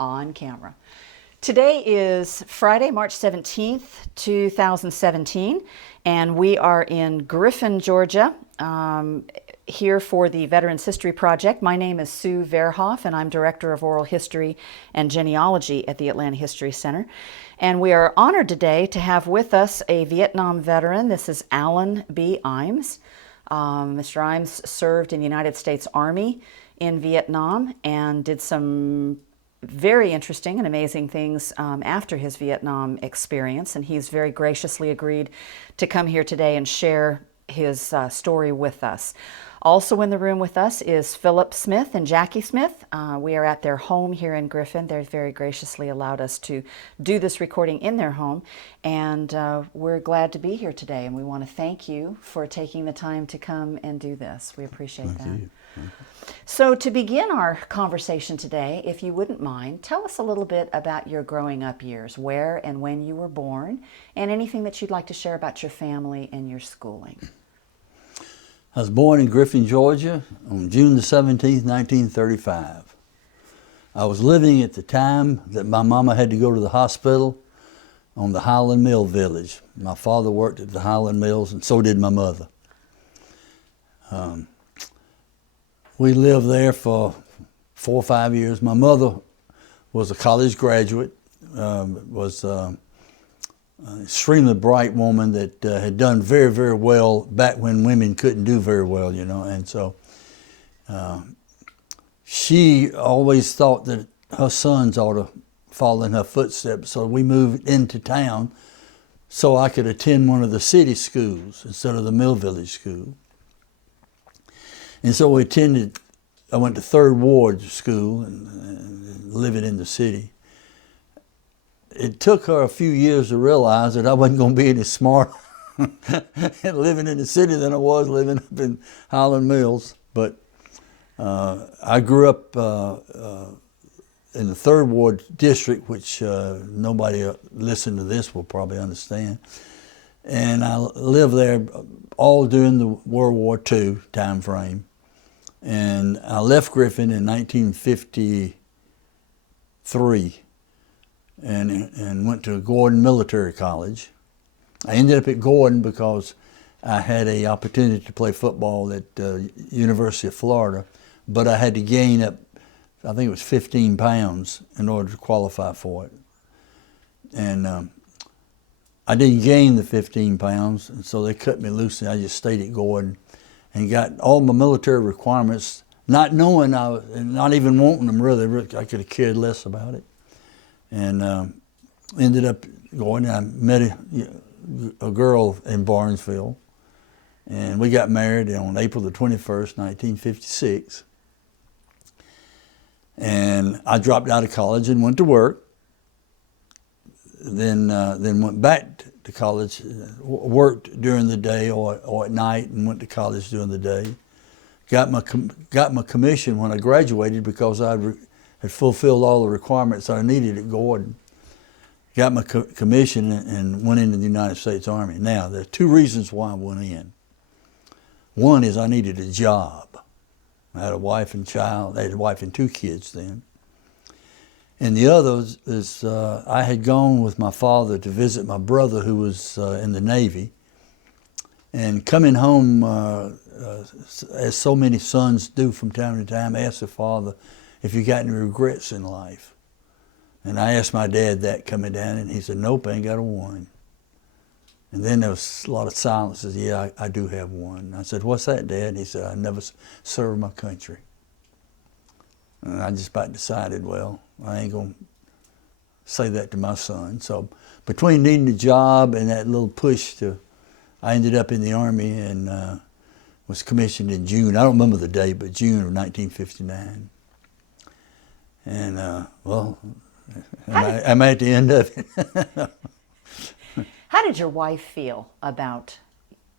on camera. Today is Friday, March 17th, 2017, and we are in Griffin, Georgia, here for the Veterans History Project. My name is Sue Verhoff, and I'm Director of Oral History and Genealogy at the Atlanta History Center. And we are honored today to have with us a Vietnam veteran. This is Allan B. Imes. Mr. Imes served in the United States Army in Vietnam and did some very interesting and amazing things after his Vietnam experience, and he's very graciously agreed to come here today and share his story with us. Also in the room with us is Philip Smith and Jackie Smith. We are at their home here in Griffin. They've very graciously allowed us to do this recording in their home, and we're glad to be here today, and we want to thank you for taking the time to come and do this. We appreciate that. Thank you. So to begin our conversation today, if you wouldn't mind, tell us a little bit about your growing up years, where and when you were born, and anything that you'd like to share about your family and your schooling. I was born in Griffin, Georgia on June the 17th, 1935. I was living at the time that my mama had to go to the hospital on the Highland Mill Village. My father worked at the Highland Mills, and so did my mother. We lived there for 4 or 5 years. My mother was a college graduate, was an extremely bright woman that had done very, very well back when women couldn't do very well, you know. And so she always thought that her sons ought to follow in her footsteps. So we moved into town so I could attend one of the city schools instead of the Mill Village school. And so I went to Third Ward School and living in the city. It took her a few years to realize that I wasn't going to be any smarter living in the city than I was living up in Highland Mills. But I grew up in the Third Ward district, which nobody listening to this will probably understand. And I lived there all during the World War II time frame. And I left Griffin in 1953 and went to Gordon Military College. I ended up at Gordon because I had an opportunity to play football at University of Florida, but I had to gain up, I think it was 15 pounds in order to qualify for it. And I didn't gain the 15 pounds, and so they cut me loose, and I just stayed at Gordon and got all my military requirements, not knowing and not even wanting them really. I could have cared less about it. And ended up going, and I met a girl in Barnesville, and we got married on April the 21st, 1956. And I dropped out of college and went to work. Then went back to college, worked during the day or at night, and went to college during the day. Got my commission when I graduated because I had fulfilled all the requirements I needed at Gordon. Got my commission and went into the United States Army. Now, there are 2 reasons why I went in. One is I needed a job. I had a wife and child. I had a wife and 2 kids then. And the other is I had gone with my father to visit my brother who was in the Navy. And coming home, as so many sons do from time to time, ask their father if you got any regrets in life. And I asked my dad that coming down, and he said, nope, I ain't got a one. And then there was a lot of silence. He said, yeah, I do have one. I said, what's that, Dad? He said, I never served my country. And I just about decided, well, I ain't going to say that to my son. So between needing a job and that little push I ended up in the Army and was commissioned in June. I don't remember the date, but June of 1959. And, well, I'm at the end of it. How did your wife feel about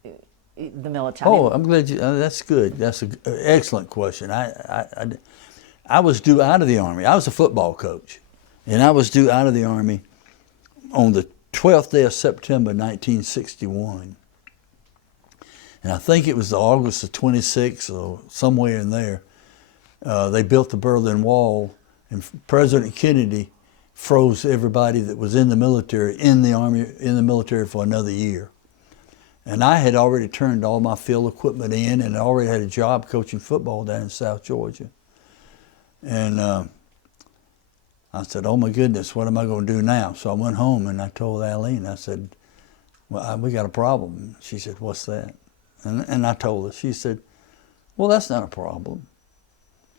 the military? Oh, I'm glad you, that's good. That's an excellent question. I was due out of the Army. I was a football coach, and I was due out of the Army on the 12th day of September, 1961. And I think it was August the 26th or somewhere in there. They built the Berlin Wall, and President Kennedy froze everybody that was in the military, in the military for another year. And I had already turned all my field equipment in, and I already had a job coaching football down in South Georgia. And I said, oh my goodness, what am I going to do now? So I went home and I told Allan, I said, well, we got a problem. She said, what's that? And I told her. She said, well, that's not a problem.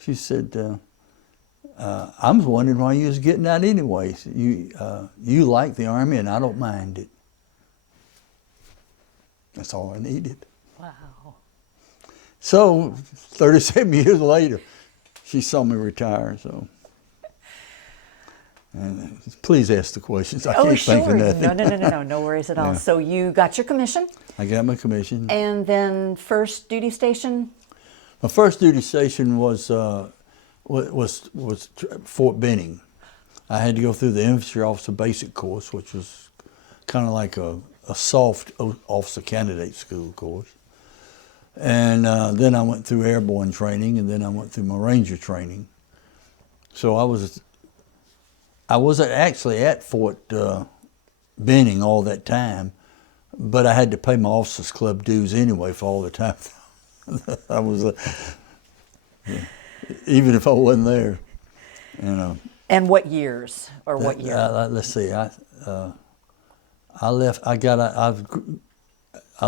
She said, I was wondering why you was getting out anyway. You like the Army and I don't mind it. That's all I needed. Wow. So 37 years later, she saw me retire. So, and please ask the questions. I can't think of nothing. No worries at all. Yeah. So you got your commission? I got my commission. And then first duty station? My first duty station was Fort Benning. I had to go through the infantry officer basic course, which was kind of like a soft officer candidate school course. And then I went through airborne training, and then I went through my ranger training. So I wasn't actually at Fort Benning all that time, but I had to pay my officers club dues anyway for all the time. I was, even if I wasn't there, you know. And what years or what year? Let's see. I left. I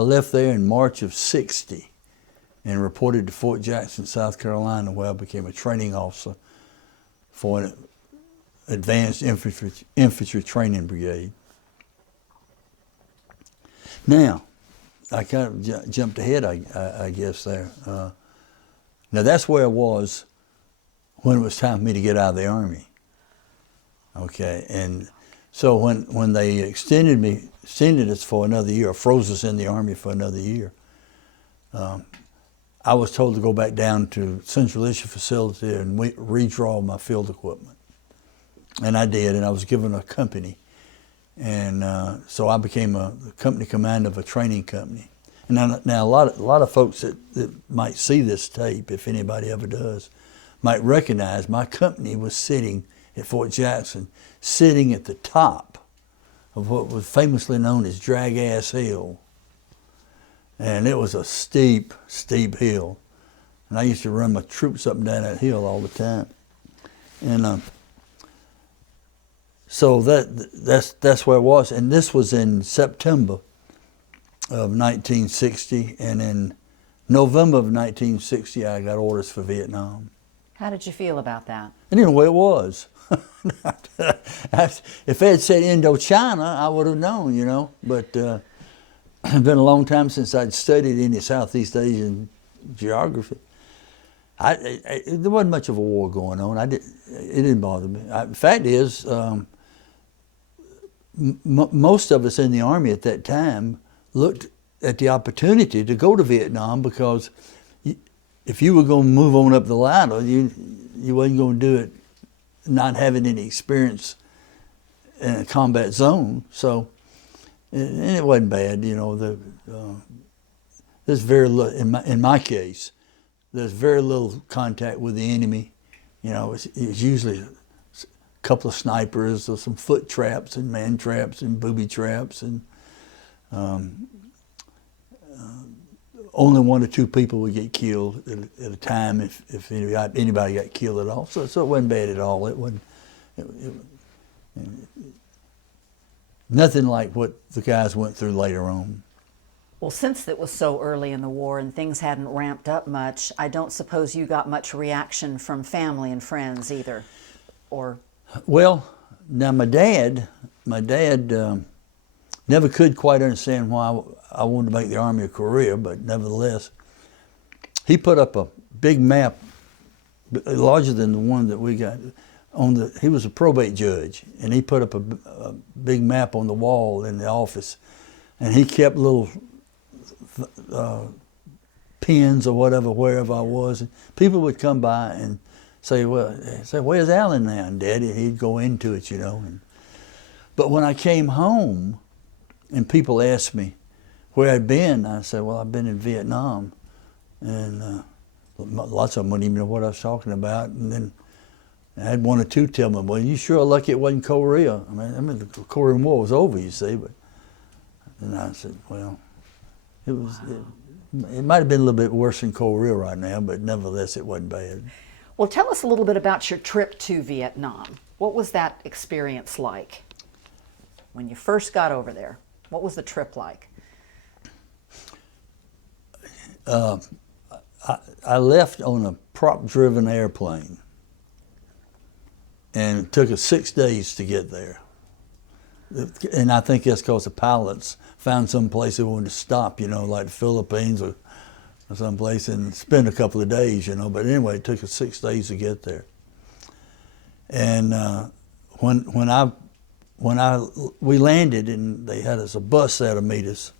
left there in March of '60, and reported to Fort Jackson, South Carolina, where I became a training officer for an advanced infantry training brigade. Now, I kind of jumped ahead, I guess there. Now that's where I was when it was time for me to get out of the Army. Okay, and so when they extended us for another year, or froze us in the Army for another year, I was told to go back down to Central Issue Facility and redraw my field equipment. And I did, and I was given a company. And so I became a company commander of a training company. And now a lot of folks that might see this tape, if anybody ever does, might recognize my company was sitting at Fort Jackson, sitting at the top of what was famously known as Drag Ass Hill. And it was a steep, steep hill. And I used to run my troops up and down that hill all the time. And so that's where I was. And this was in September of 1960. And in November of 1960, I got orders for Vietnam. How did you feel about that? I didn't know where it was. If they had said Indochina, I would have known, you know. But it's been a long time since I'd studied any Southeast Asian geography. There wasn't much of a war going on. It didn't bother me. The fact is, most of us in the Army at that time looked at the opportunity to go to Vietnam, because if you were going to move on up the ladder, you wasn't going to do it not having any experience in a combat zone. So, and it wasn't bad, you know. There's very little, in my case, there's very little contact with the enemy. You know, it's usually a couple of snipers or some foot traps and man traps and booby traps, and only 1 or 2 people would get killed at a time if anybody got killed at all. So it wasn't bad at all. It wasn't nothing like what the guys went through later on. Well, since it was so early in the war and things hadn't ramped up much, I don't suppose you got much reaction from family and friends either, or? Well, now my dad never could quite understand why I wanted to make the Army a career, but nevertheless, he put up a big map, larger than the one that we got. He was a probate judge, and he put up a big map on the wall in the office, and he kept little pins or whatever wherever I was. And people would come by and say, "Where's Allan now, Daddy?" He'd go into it, you know. But when I came home, and people asked me where I'd been, I said, "Well, I've been in Vietnam," and lots of them wouldn't even know what I was talking about. And then I had one or two tell me, well, you sure lucky it wasn't Korea. I mean, the Korean War was over, you see, but, and I said, well, it might have been a little bit worse than Korea right now, but nevertheless, it wasn't bad. Well, tell us a little bit about your trip to Vietnam. What was that experience like when you first got over there? What was the trip like? I left on a prop-driven airplane, and it took us 6 days to get there. And I think that's because the pilots found some place they wanted to stop, you know, like the Philippines or someplace, and spend a couple of days, you know. But anyway, it took us 6 days to get there. And we landed, and they had us a bus there to meet us.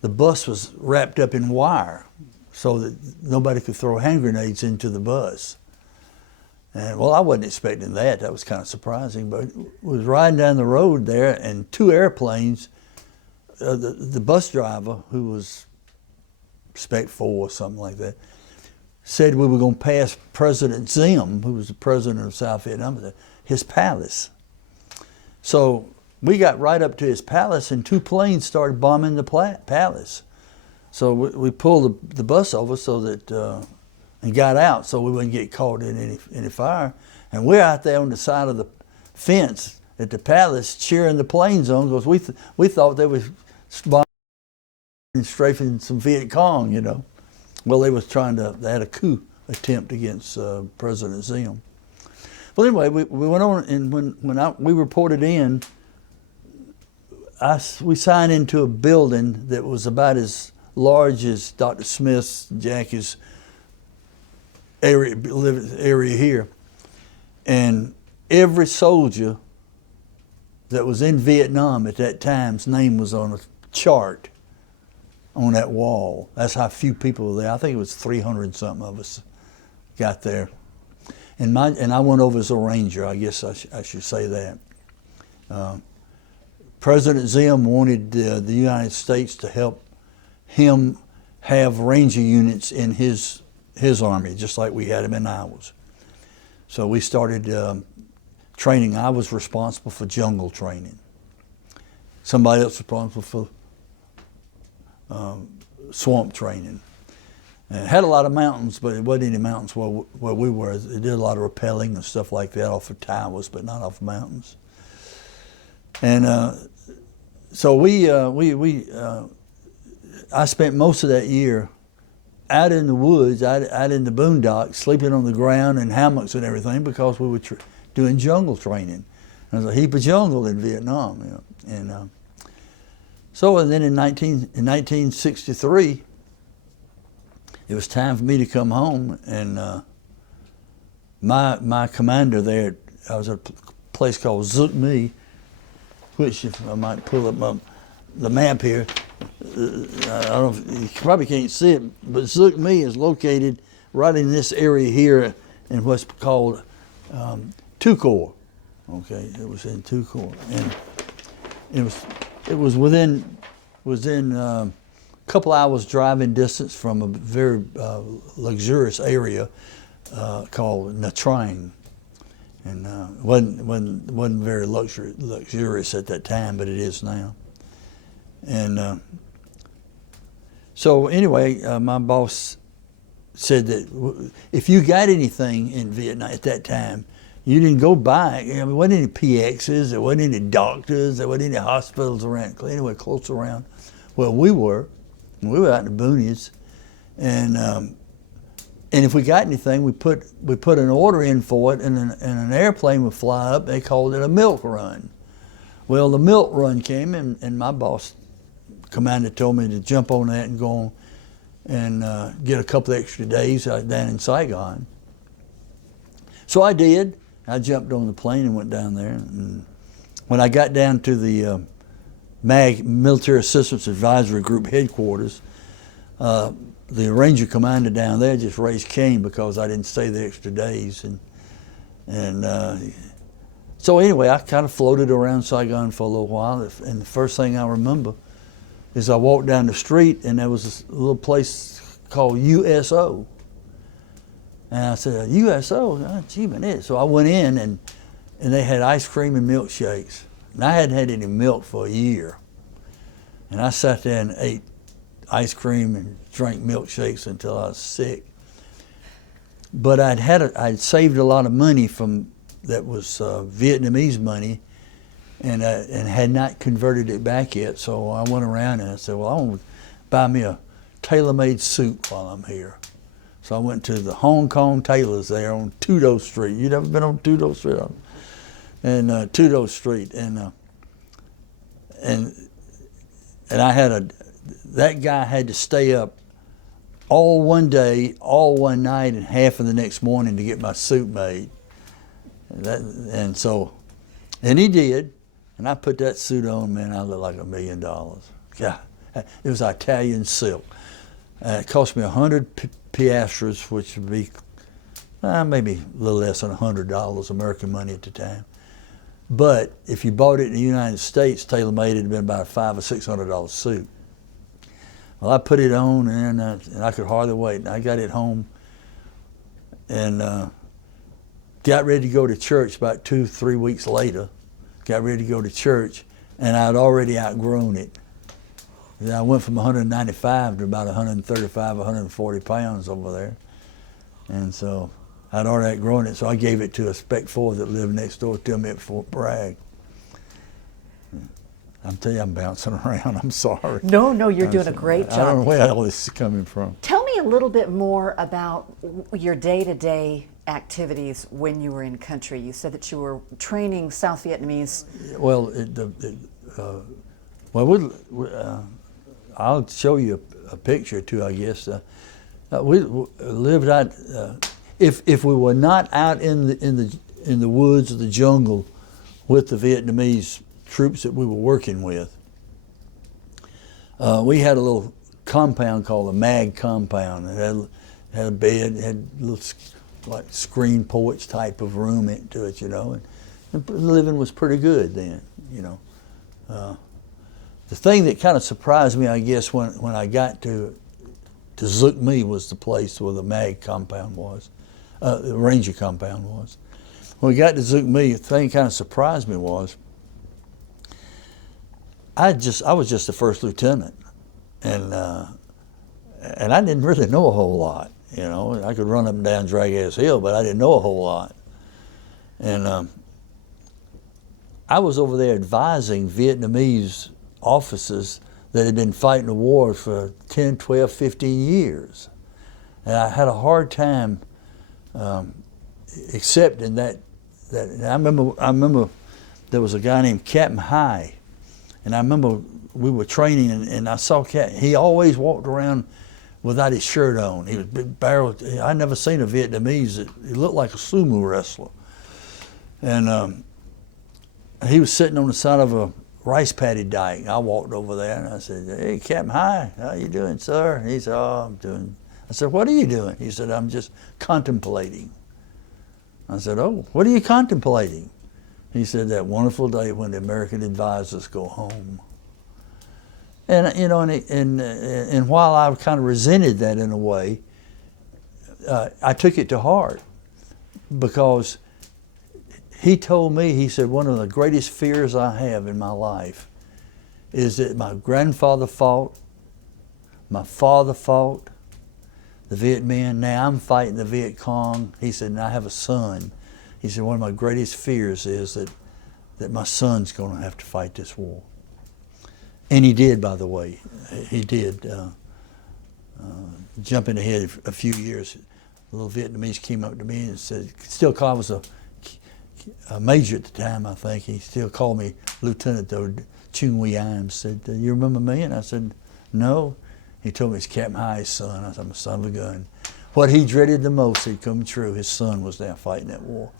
The bus was wrapped up in wire so that nobody could throw hand grenades into the bus. And well, I wasn't expecting that. That was kind of surprising. But we was riding down the road there, and two airplanes. The bus driver, who was Spec 4 or something like that, said we were going to pass President Zim, who was the president of South Vietnam, his palace. So we got right up to his palace, and two planes started bombing the palace. So we pulled the bus over so that, and got out so we wouldn't get caught in any fire. And we're out there on the side of the fence at the palace cheering the planes on, because we thought they were bombing and strafing some Viet Cong, you know. Well, they had a coup attempt against President Zim. Well, anyway, we went on, and when we reported in, we signed into a building that was about as large as Dr. Smith's, Jackie's area here. And every soldier that was in Vietnam at that time's name was on a chart on that wall. That's how few people were there. I think it was 300 something of us got there. And I went over as a ranger, I guess I should say that. President Zim wanted the United States to help him have ranger units in his army, just like we had them in ours. So we started training. I was responsible for jungle training. Somebody else was responsible for swamp training. It had a lot of mountains, but it wasn't any mountains where we were. It did a lot of rappelling and stuff like that off of towers, but not off mountains. And so I spent most of that year out in the woods, out in the boondocks, sleeping on the ground in hammocks and everything, because we were doing jungle training. And there's a heap of jungle in Vietnam, you know. And so then in 1963, it was time for me to come home, and my commander there, I was at a place called Zuc Mi, which, if I might pull up the map here, I don't know, you probably can't see it, but Zuc Mi is located right in this area here in what's called Tu Corps. Okay, it was in Tu Corps, and it was within a couple hours driving distance from a very luxurious area called Nha Trang. And wasn't very luxurious at that time, but it is now. And so anyway, my boss said that if you got anything in Vietnam at that time, you didn't go buy it. I mean, there wasn't any PXs, there wasn't any doctors, there wasn't any hospitals around, anywhere close around. Well, we were out in the boonies, and if we got anything, we put an order in for it, and an airplane would fly up. They called it a milk run. Well, the milk run came, and my boss, commander, told me to jump on that and go on and get a couple of extra days down in Saigon. So I did. I jumped on the plane and went down there. And when I got down to the MAG, Military Assistance Advisory Group headquarters, the Ranger commander down there just raised Cain because I didn't stay the extra days. So anyway, I kind of floated around Saigon for a little while, and the first thing I remember is I walked down the street, and there was this little place called USO. And I said, USO? Oh, gee, man. So I went in, and they had ice cream and milkshakes. And I hadn't had any milk for a year. And I sat there and ate ice cream and drank milkshakes until I was sick. But I'd saved a lot of money that was Vietnamese money, and had not converted it back yet. So I went around and I said, well, I want to buy me a tailor-made suit while I'm here. So I went to the Hong Kong tailors there on Tudo Street. You'd ever been on Tudo Street? And Tudo Street, and I had that guy had to stay up all one day, all one night, and half of the next morning to get my suit made. And he did, and I put that suit on, man, I looked like $1 million. God, it was Italian silk. It cost me 100 piastres, which would be maybe a little less than $100 American money at the time. But if you bought it in the United States, tailor-made, it'd have been about a $500 or $600 suit. Well, I put it on, and I could hardly wait. And I got it home and got ready to go to church about 2-3 weeks later. Got ready to go to church, and I'd already outgrown it. And I went from 195 to about 135, 140 pounds over there. And so I'd already outgrown it, so I gave it to a Spec 4 that lived next door to me at Fort Bragg. I'm telling you, I'm bouncing around. I'm sorry. No, you're doing a great job. I don't know where all this is coming from. Tell me a little bit more about your day-to-day activities when you were in country. You said that you were training South Vietnamese. Well, I'll show you a picture too, I guess. We lived out. If we were not out in the woods or the jungle with the Vietnamese troops that we were working with, we had a little compound called the Mag compound. It had a bed, had a little like screen porch type of room into it, and the living was pretty good then, The thing that kind of surprised me, I guess, when I got to Zook Me was the place where the Mag compound was, the Ranger compound was. When we got to Zook Me, the thing kind of surprised me was I was just the first lieutenant, and I didn't really know a whole lot. I could run up and down Drag-Ass Hill, but I didn't know a whole lot. And I was over there advising Vietnamese officers that had been fighting the war for 10, 12, 15 years. And I had a hard time accepting that. And I remember there was a guy named Captain High, and I remember we were training, and I saw he always walked around without his shirt on. He was big barrel. I'd never seen a Vietnamese he looked like a sumo wrestler. And he was sitting on the side of a rice paddy dyke. I walked over there and I said, "Hey, Captain High, how you doing, sir?" He said, "Oh, I'm doing." I said, "What are you doing?" He said, "I'm just contemplating." I said, "Oh, what are you contemplating?" He said, "That wonderful day when the American advisors go home." And and while I kind of resented that in a way, I took it to heart, because he told me, he said, one of the greatest fears I have in my life is that my grandfather fought, my father fought the Viet Minh, now I'm fighting the Viet Cong. He said, and I have a son. He said, one of my greatest fears is that my son's going to have to fight this war. And he did, by the way. He did. Jumping ahead a few years, a little Vietnamese came up to me and said, I was a major at the time, I think. He still called me Lieutenant, though. Chung Wee Imes said, "You remember me?" And I said, "No." He told me it's Captain High's son. I said, "I'm a son of a gun." What he dreaded the most had come true. His son was now fighting that war.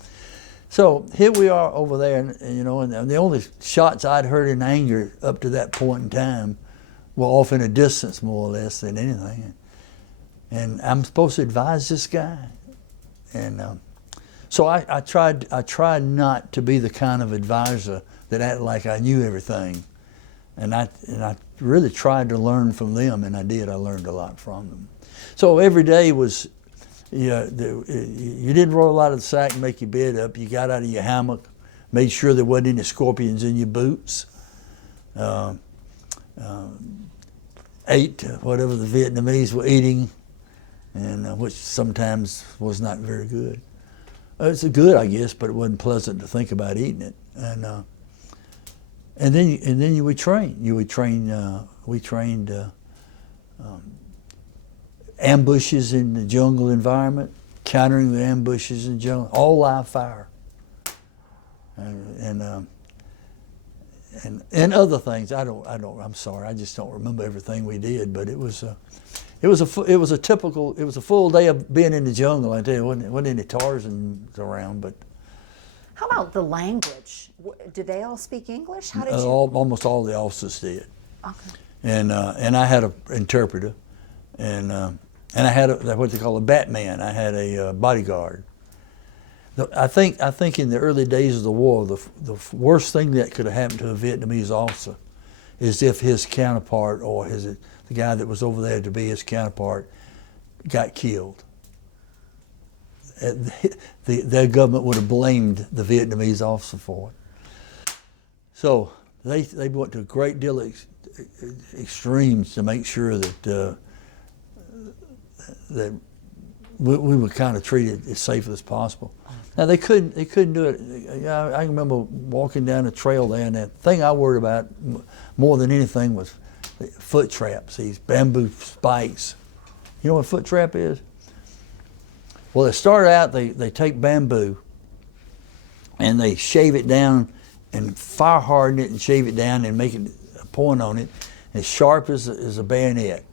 So here we are over there, and the only shots I'd heard in anger up to that point in time were off in a distance, more or less, than anything. And I'm supposed to advise this guy, and so I tried not to be the kind of advisor that acted like I knew everything, and I really tried to learn from them, and I did. I learned a lot from them. So every day was you didn't roll out of the sack and make your bed up. You got out of your hammock, made sure there wasn't any scorpions in your boots, ate whatever the Vietnamese were eating, and which sometimes was not very good. It's good, I guess, but it wasn't pleasant to think about eating it. And then you would train. We trained ambushes in the jungle environment, countering the ambushes in the jungle, all live fire, and other things. I'm sorry, I just don't remember everything we did. But it was a full day of being in the jungle. I tell you, wasn't any Tarzans around, but. How about the language? Did they all speak English? How did you? Almost all the officers did. Okay. And I had an interpreter, and I had what they call a Batman. I had a bodyguard. I think in the early days of the war, the worst thing that could have happened to a Vietnamese officer is if his counterpart or the guy that was over there to be his counterpart got killed. Their government would have blamed the Vietnamese officer for it. So they went to a great deal of extremes to make sure that that we were kind of treated as safe as possible. Now they couldn't do it. I remember walking down the trail there, and the thing I worried about more than anything was foot traps, these bamboo spikes. You know what a foot trap is? Well, they start out, they take bamboo and they shave it down and fire harden it and shave it down and make it a point on it as sharp as a bayonet.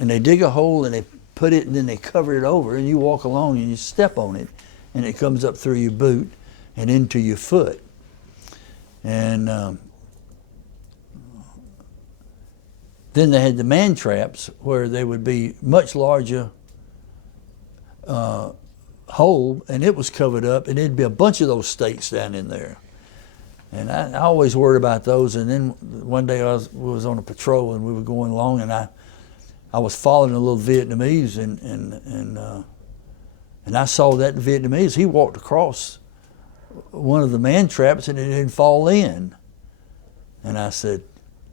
And they dig a hole and they put it, and then they cover it over, and you walk along and you step on it, and it comes up through your boot and into your foot. And then they had the man traps, where they would be much larger hole, and it was covered up, and there'd be a bunch of those stakes down in there. And I always worried about those. And then one day we was on a patrol, and we were going along, and I was following a little Vietnamese, and I saw that Vietnamese, he walked across one of the man traps and it didn't fall in. And I said,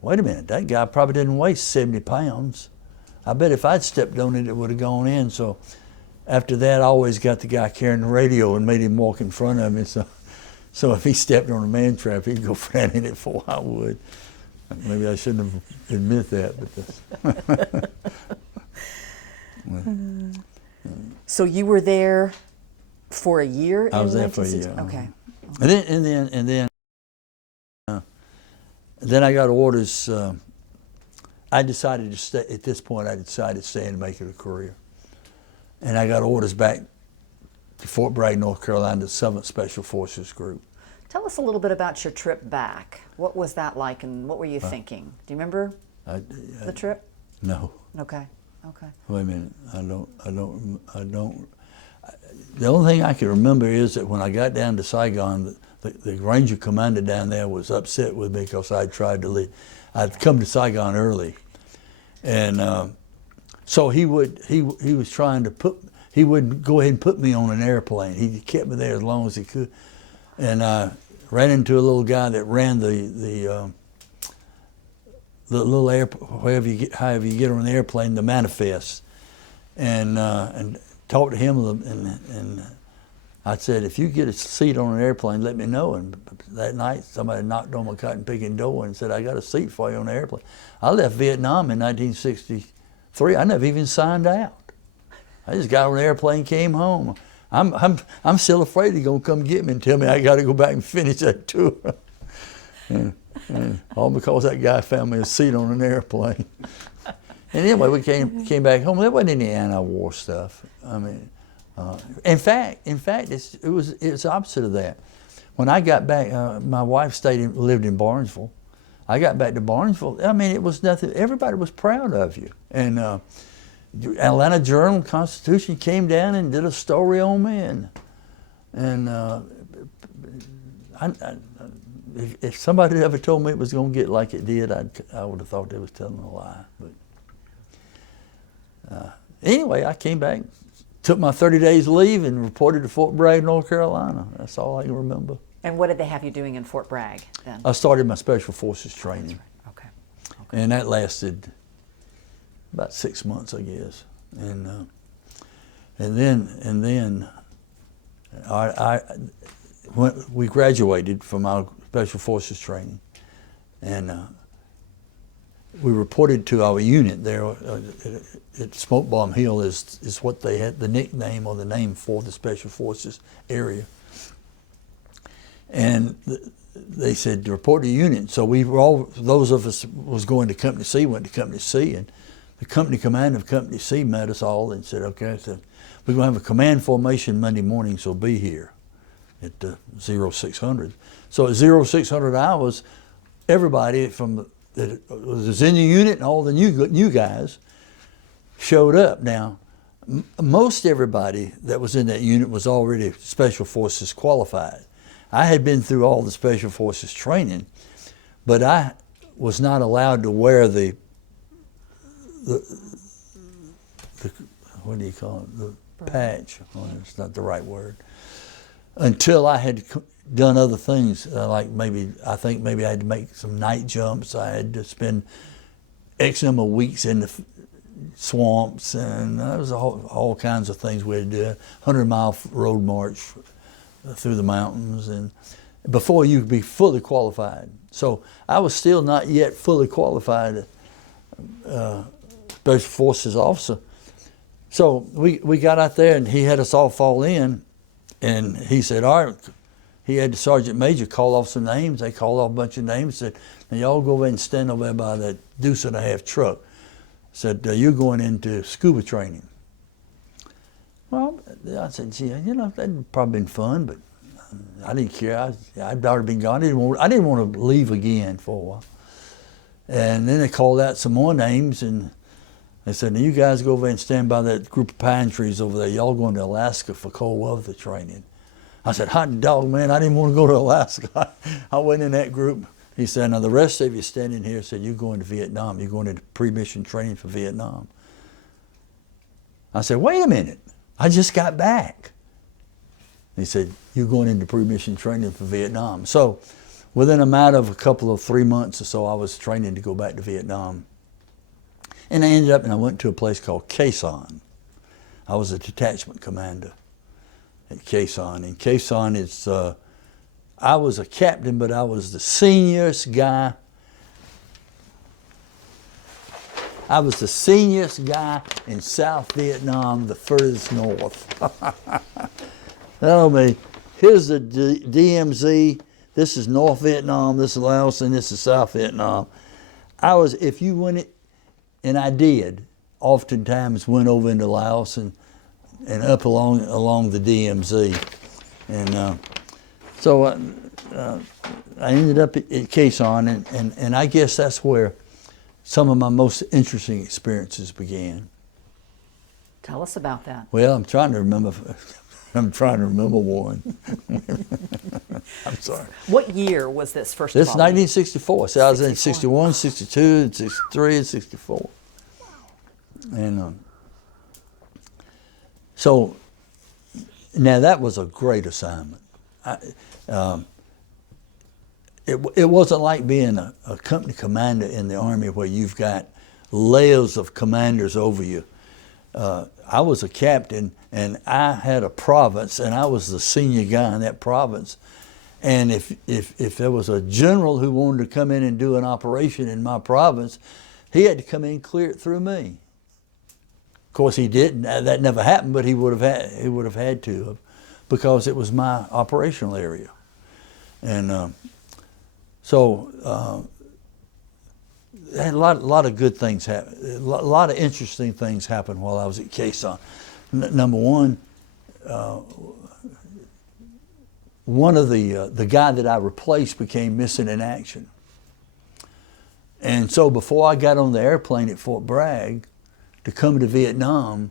wait a minute, that guy probably didn't weigh 70 pounds. I bet if I'd stepped on it, it would have gone in. So after that, I always got the guy carrying the radio and made him walk in front of me. So if he stepped on a man trap, he'd go flat in it before I would. Maybe I shouldn't have admit that, but So you were there for a year? I was there for a year. Okay. And then I got orders. I decided to stay. At this point, I decided to stay and make it a career. And I got orders back to Fort Bragg, North Carolina, the 7th Special Forces Group. Tell us a little bit about your trip back. What was that like, and what were you thinking? Do you remember the trip? No. Okay. Okay. Wait a minute. I don't. The only thing I can remember is that when I got down to Saigon, the Ranger commander down there was upset with me because I'd tried to leave. I'd come to Saigon early, and so he was trying to he wouldn't go ahead and put me on an airplane. He kept me there as long as he could, and I ran into a little guy that ran the little however you get on the airplane, the manifest, and talked to him, and I said, if you get a seat on an airplane, let me know. And that night, somebody knocked on my cotton picking door and said, I got a seat for you on the airplane. I left Vietnam in 1963. I never even signed out. I just got on an airplane, came home. I'm still afraid he's gonna come get me and tell me I got to go back and finish that tour. and all because that guy found me a seat on an airplane. And anyway, we came back home. There wasn't any anti-war stuff. I mean, in fact, it was opposite of that. When I got back, my wife lived in Barnesville. I got back to Barnesville. I mean, it was nothing. Everybody was proud of you. And Atlanta Journal-Constitution came down and did a story on me. And if somebody had ever told me it was going to get like it did, I would have thought they was telling a lie. But anyway, I came back, took my 30 days leave and reported to Fort Bragg, North Carolina. That's all I can remember. And what did they have you doing in Fort Bragg then? I started my Special Forces training. Okay. And that lasted about 6 months, I guess. And then we graduated from our Special Forces training, and we reported to our unit there at Smoke Bomb Hill is what they had, the nickname or the name for the Special Forces area. And they said to report to unit. So we were all, those of us was going to Company C, went to Company C, and the company commander of Company C met us all and said, okay, so we're going to have a command formation Monday morning, so be here at 0600. So at 0600 hours, everybody from that was in the unit and all the new guys showed up. Now, most everybody that was in that unit was already Special Forces qualified. I had been through all the Special Forces training, but I was not allowed to wear the what do you call it? The patch. Well, it's not the right word. Until I had done other things, like I think maybe I had to make some night jumps. I had to spend X number of weeks in the swamps, and there was all kinds of things we had to do. 100-mile road march through the mountains, and before you could be fully qualified. So I was still not yet fully qualified Special Forces officer. So we got out there, and he had us all fall in, and he said, all right, he had the sergeant major call off some names. They called off a bunch of names, said, now y'all go over and stand over there by that deuce-and-a-half truck. Said, you're going into scuba training. Well, I said, gee, that'd probably been fun, but I didn't care. I'd already been gone. I didn't want to leave again for a while. And then they called out some more names, and they said, now you guys go over and stand by that group of pine trees over there. Y'all going to Alaska for cold weather training. I said, hot dog, man, I didn't want to go to Alaska. I went in that group. He said, now the rest of you standing here said, you're going to Vietnam. You're going into pre-mission training for Vietnam. I said, wait a minute. I just got back. He said, you're going into pre-mission training for Vietnam. So within a matter of a couple of 3 months or so, I was training to go back to Vietnam. And I ended up, and I went to a place called Khe Sanh. I was a detachment commander at Khe Sanh. And Khe Sanh is, I was a captain, but I was the seniorest guy. I was the seniorest guy in South Vietnam, the furthest north. Tell me, here's the DMZ, this is North Vietnam, this is Laos, and this is South Vietnam. If you went, and I did, oftentimes went over into Laos and up along the DMZ. And so I ended up at Khe Sanh, and I guess that's where some of my most interesting experiences began. Tell us about that. Well, I'm trying to remember one. I'm sorry. What year was this, first This of is all? 1964. So I was in 61, 62, and 63, and 64. And so now that was a great assignment. It wasn't like being a company commander in the Army where you've got layers of commanders over you. I was a captain, and I had a province, and I was the senior guy in that province. And if there was a general who wanted to come in and do an operation in my province, he had to come in and clear it through me. Of course, he didn't. That never happened, but he would have had to, because it was my operational area. And so I had a lot of good things happen. A lot of interesting things happened while I was at Khe Sanh. Number one, one of the guy that I replaced became missing in action. And so before I got on the airplane at Fort Bragg to come to Vietnam,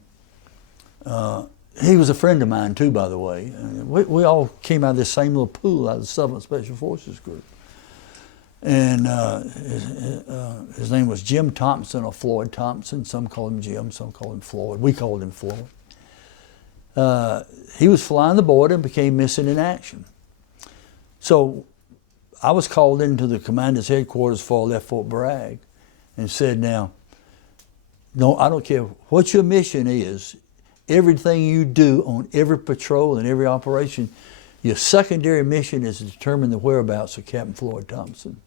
he was a friend of mine too, by the way. We all came out of this same little pool out of the 7th Special Forces Group. And his name was Jim Thompson or Floyd Thompson. Some call him Jim, some call him Floyd. We called him Floyd. he was flying the border and became missing in action. So I was called into the commander's headquarters before I left Fort Bragg and said, now, no, I don't care what your mission is, everything you do on every patrol and every operation, your secondary mission is to determine the whereabouts of Captain Floyd Thompson.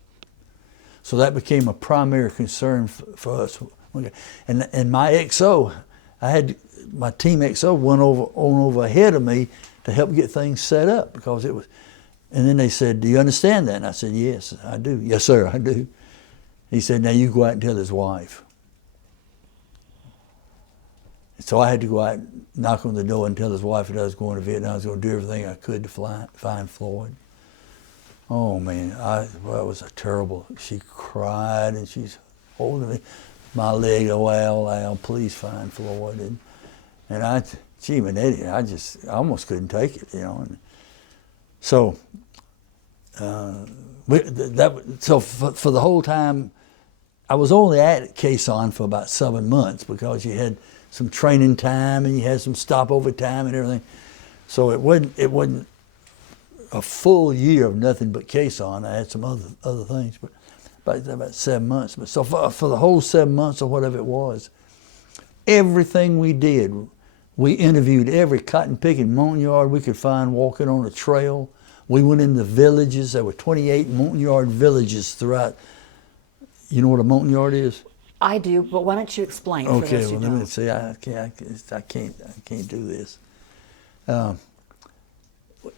So that became a primary concern for us. And my XO, my team XO went over ahead of me to help get things set up because it was. And then they said, "Do you understand that?" And I said, "Yes, I do." "Yes, sir, I do." He said, "Now you go out and tell his wife." So I had to go out and knock on the door and tell his wife that I was going to Vietnam. I was going to do everything I could to find Floyd. Oh man, it was a terrible. She cried and she's holding me, my leg. "Oh, Al, please find Floyd." And I, gee, man, Eddie, I almost couldn't take it, you know. And so, so for the whole time, I was only at Khe Sanh for about 7 months because you had some training time and you had some stopover time and everything. So it wasn't a full year of nothing but Khe Sanh. I had some other things, but about 7 months. But so for the whole 7 months or whatever it was, everything we did, we interviewed every cotton picking Montagnard we could find walking on a trail. We went in the villages. There were 28 Montagnard villages throughout. You know what a Montagnard is? I do, but why don't you explain? Okay, for those who well, let me don't. see. I can't do this.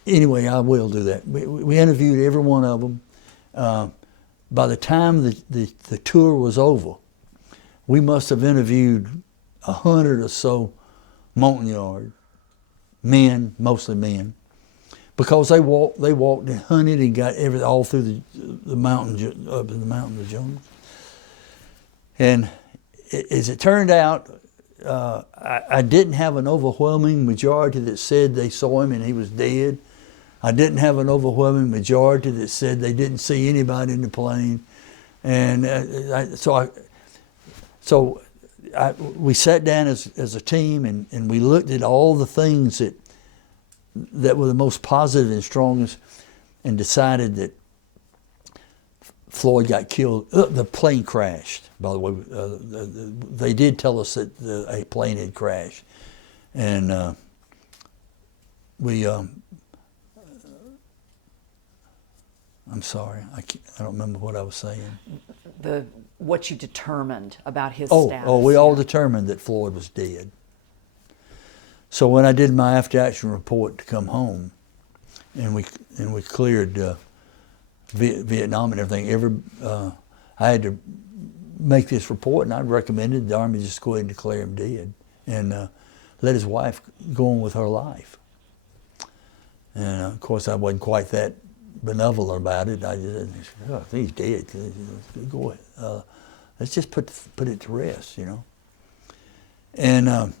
Anyway, I will do that. We interviewed every one of them. By the time the tour was over, we must have interviewed 100 or so Montagnard men, mostly men, because they walked and hunted and got everything all through the mountains, up in the mountains, the jungles. And as it turned out, I didn't have an overwhelming majority that said they saw him and he was dead. I didn't have an overwhelming majority that said they didn't see anybody in the plane. And we sat down as a team and we looked at all the things that were the most positive and strongest and decided that Floyd got killed. The plane crashed, by the way. They did tell us that a plane had crashed. And I'm sorry, I don't remember what I was saying. What you determined about his status. Oh, we all determined that Floyd was dead. So when I did my after-action report to come home, and we cleared Vietnam and everything, I had to make this report, and I recommended the Army just go ahead and declare him dead and let his wife go on with her life. And of course, I wasn't quite that benevolent about it. I just, "Oh, he's dead. Go ahead. Let's just put it to rest, you know." And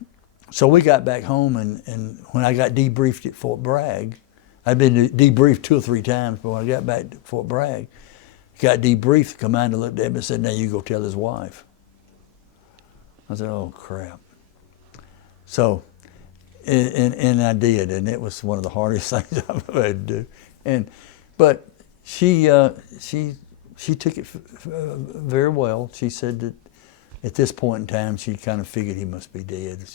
so we got back home, and when I got debriefed at Fort Bragg, I'd been debriefed 2 or 3 times, but when I got back to Fort Bragg, got debriefed, the commander looked at me and said, "Now you go tell his wife." I said, "Oh, crap." So, and I did, and it was one of the hardest things I've ever had to do. But she took it very well. She said that at this point in time, she kind of figured he must be dead.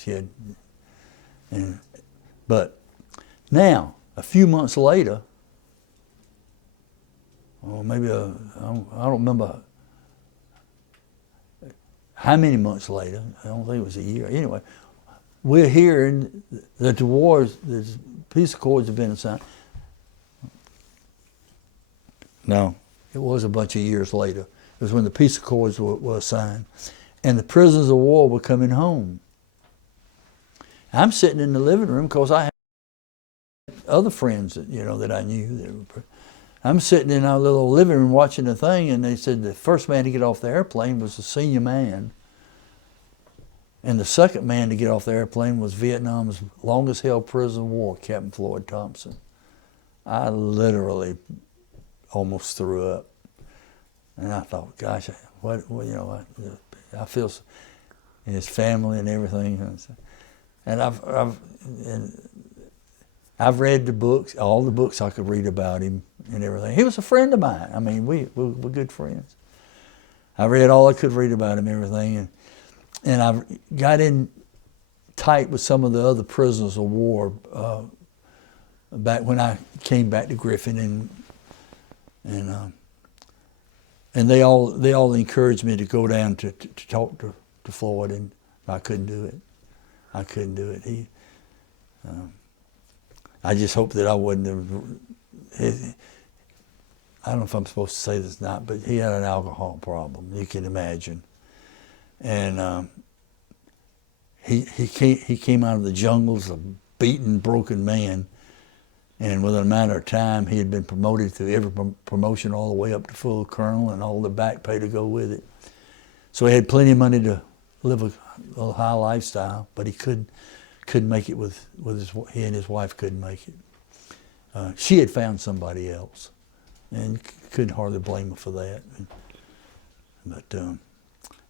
But now, a few months later, or maybe I don't remember how many months later. I don't think it was a year. Anyway, we're hearing that the peace accords have been signed. No, it was a bunch of years later. It was when the peace accords were signed, and the prisoners of war were coming home. I'm sitting in the living room because I had other friends that I knew. I'm sitting in our little living room watching the thing, and they said the first man to get off the airplane was the senior man, and the second man to get off the airplane was Vietnam's longest held prisoner of war, Captain Floyd Thompson. I literally almost threw up, and I thought, gosh, I feel, and his family and everything. And I've read the books, all the books I could read about him and everything. He was a friend of mine. I mean, we're good friends. I read all I could read about him and everything. And I got in tight with some of the other prisoners of war back when I came back to Griffin, and they all encouraged me to go down to talk to Floyd, and I couldn't do it. I couldn't do it. I just hoped that I wouldn't have. I don't know if I'm supposed to say this or not, but he had an alcohol problem. You can imagine, and he came out of the jungles a beaten, broken man, and within a matter of time, he had been promoted through every promotion all the way up to full colonel and all the back pay to go with it. So he had plenty of money to live a high lifestyle, but he couldn't make it with he and his wife couldn't make it. She had found somebody else, and couldn't hardly blame her for that. But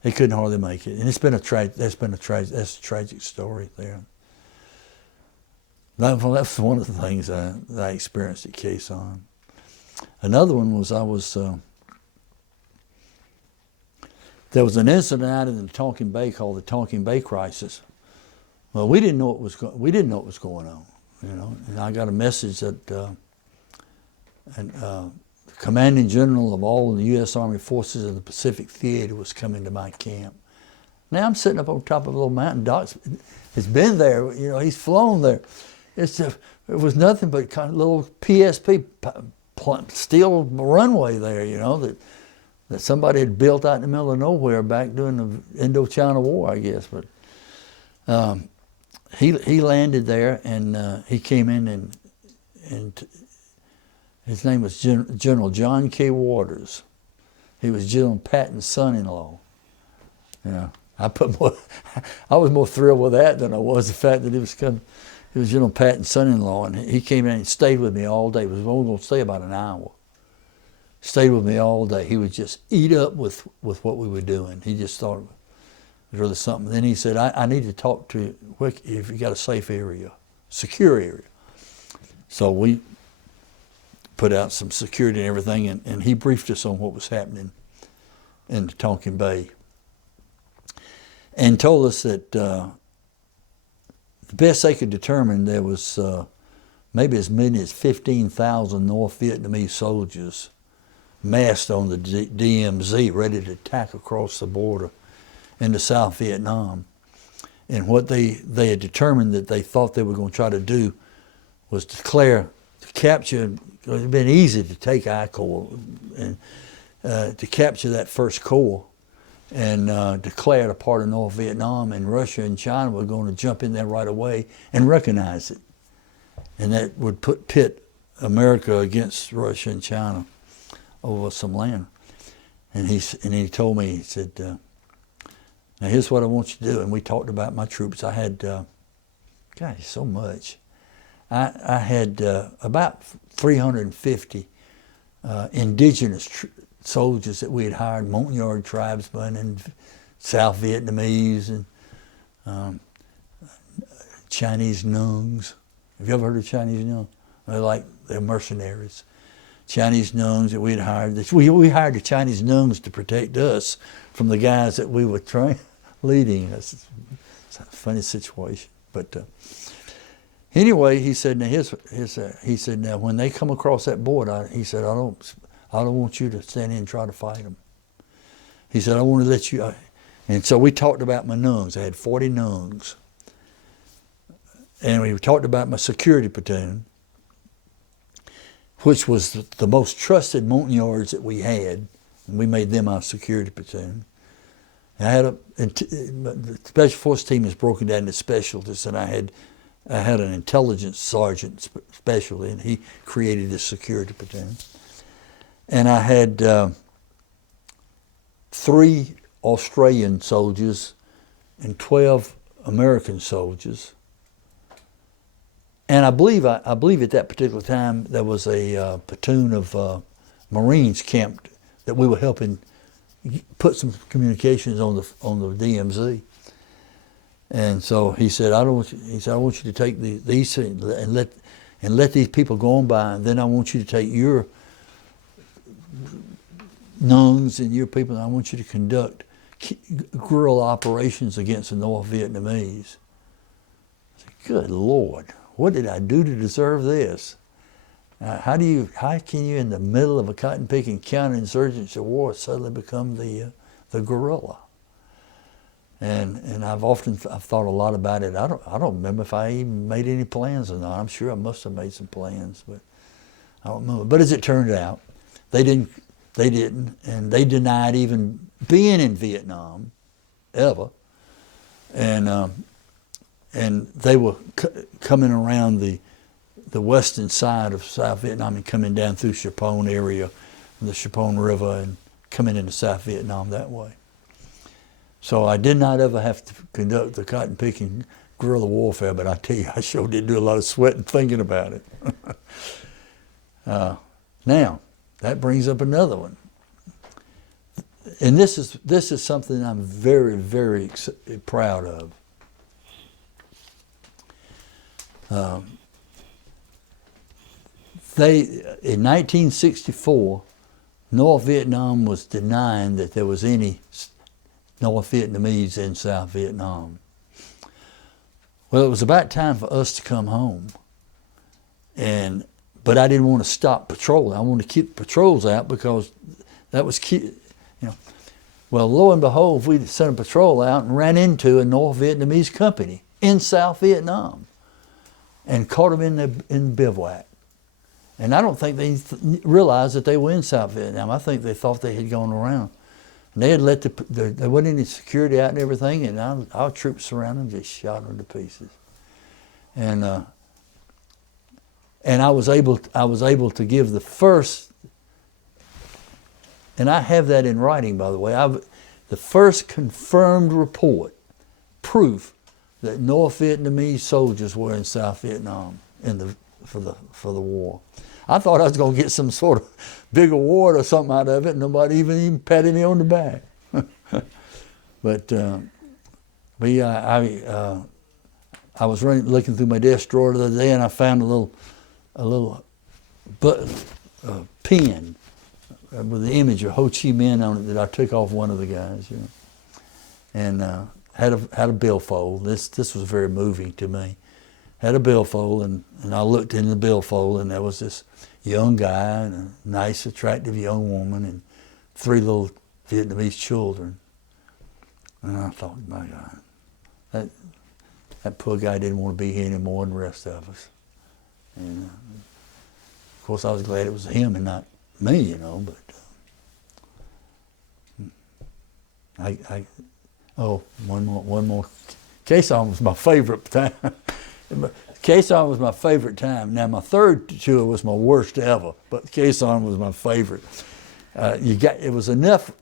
they couldn't hardly make it, and it's been that's a tragic story there. That's one of the things that I experienced at Khe Sanh. Another one was there was an incident out in the Tonkin Bay called the Tonkin Bay Crisis. Well, we didn't know what was going on, you know. And I got a message that the commanding general of all the U.S. Army forces in the Pacific Theater was coming to my camp. Now I'm sitting up on top of a little mountain. Doc's has been there, you know. He's flown there. It was nothing but kind of little PSP steel runway there, you know, that somebody had built out in the middle of nowhere back during the Indochina War, I guess. But he landed there, and he came in, and his name was General John K. Waters. He was General Patton's son-in-law. Yeah, I was more thrilled with that than I was the fact that he was coming. He was General Patton's son-in-law, and he came in and stayed with me all day. He was only going to stay about an hour. Stayed with me all day. He would just eat up with what we were doing. He just thought it was really something. Then he said, I need to talk to you if you got a safe area, secure area. So we put out some security and everything, and he briefed us on what was happening in the Tonkin Bay, and told us that the best they could determine, there was maybe as many as 15,000 North Vietnamese soldiers massed on the DMZ, ready to attack across the border into South Vietnam. And what they had determined that they thought they were going to try to do was to capture. It would have been easy to take I Corps and to capture that first corps and declare it a part of North Vietnam, and Russia and China were going to jump in there right away and recognize it. And that would pit America against Russia and China over some land. And he told me, he said, now here's what I want you to do. And we talked about my troops. I had, God, so much. I had about 350 indigenous soldiers that we had hired, Montagnard tribesmen and South Vietnamese and Chinese Nungs. Have you ever heard of Chinese Nungs? They're mercenaries. Chinese Nungs that we had hired. We hired the Chinese Nungs to protect us from the guys that we were leading. It's a funny situation, but anyway, he said, now he said, now when they come across that border, he said, I don't want you to stand in and try to fight them. He said, I want to let you. And so we talked about my Nungs. I had 40 Nungs, and we talked about my security platoon, which was the most trusted Montagnards that we had, and we made them our security platoon. And the Special Force team is broken down into specialties, and I had an intelligence sergeant specially, and he created this security platoon. And I had 3 Australian soldiers and 12 American soldiers. And I believe at that particular time there was a platoon of Marines camped that we were helping put some communications on the DMZ. And so he said, I want you to take these and let these people go on by, and then I want you to take your nuns and your people, and I want you to conduct guerrilla operations against the North Vietnamese. I said, good Lord, what did I do to deserve this? How can you in the middle of a cotton picking counterinsurgency war suddenly become the guerrilla? And I've thought a lot about it. I don't remember if I even made any plans or not. I'm sure I must have made some plans, but I don't remember. But as it turned out, they didn't, and they denied even being in Vietnam ever. And they were coming around the western side of South Vietnam and coming down through Chapon area, the Chapon River, and coming into South Vietnam that way. So I did not ever have to conduct the cotton picking guerrilla warfare, but I tell you, I sure did do a lot of sweating thinking about it. Now, that brings up another one. And this is something I'm very, very proud of. In 1964, North Vietnam was denying that there was any North Vietnamese in South Vietnam. Well, it was about time for us to come home, but I didn't want to stop patrolling. I wanted to keep patrols out because that was key, you know. Well, lo and behold, we sent a patrol out and ran into a North Vietnamese company in South Vietnam, and caught them in bivouac. And I don't think they realized that they were in South Vietnam. I think they thought they had gone around. And they had let there wasn't any security out and everything, and our troops surrounded them, just shot them to pieces. And I was able to give the first, and I have that in writing, by the way, the first confirmed report, proof that North Vietnamese soldiers were in South Vietnam for the war. I thought I was going to get some sort of big award or something out of it. Nobody even patted me on the back. But I was looking through my desk drawer the other day, and I found a little pen with the image of Ho Chi Minh on it that I took off one of the guys, you know, and had a billfold. This was very moving to me. Had a billfold, and I looked in the billfold, and there was this young guy and a nice, attractive young woman and 3 little Vietnamese children. And I thought, my God, that poor guy didn't want to be here any more than the rest of us. And of course, I was glad it was him and not me, you know. But one more. Khe Sanh was my favorite time. Khe Sanh was my favorite time. Now, my third tour was my worst ever, but Khe Sanh was my favorite. There was enough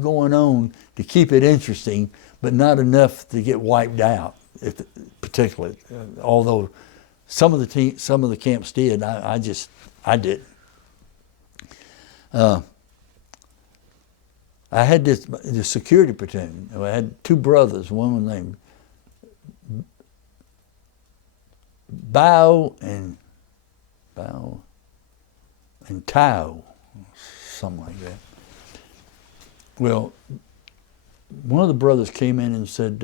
going on to keep it interesting, but not enough to get wiped out, particularly. Although some of the camps did, I didn't. I had this security platoon. I had 2 brothers. One was named Bao and Tao, something like that. Well, one of the brothers came in and said,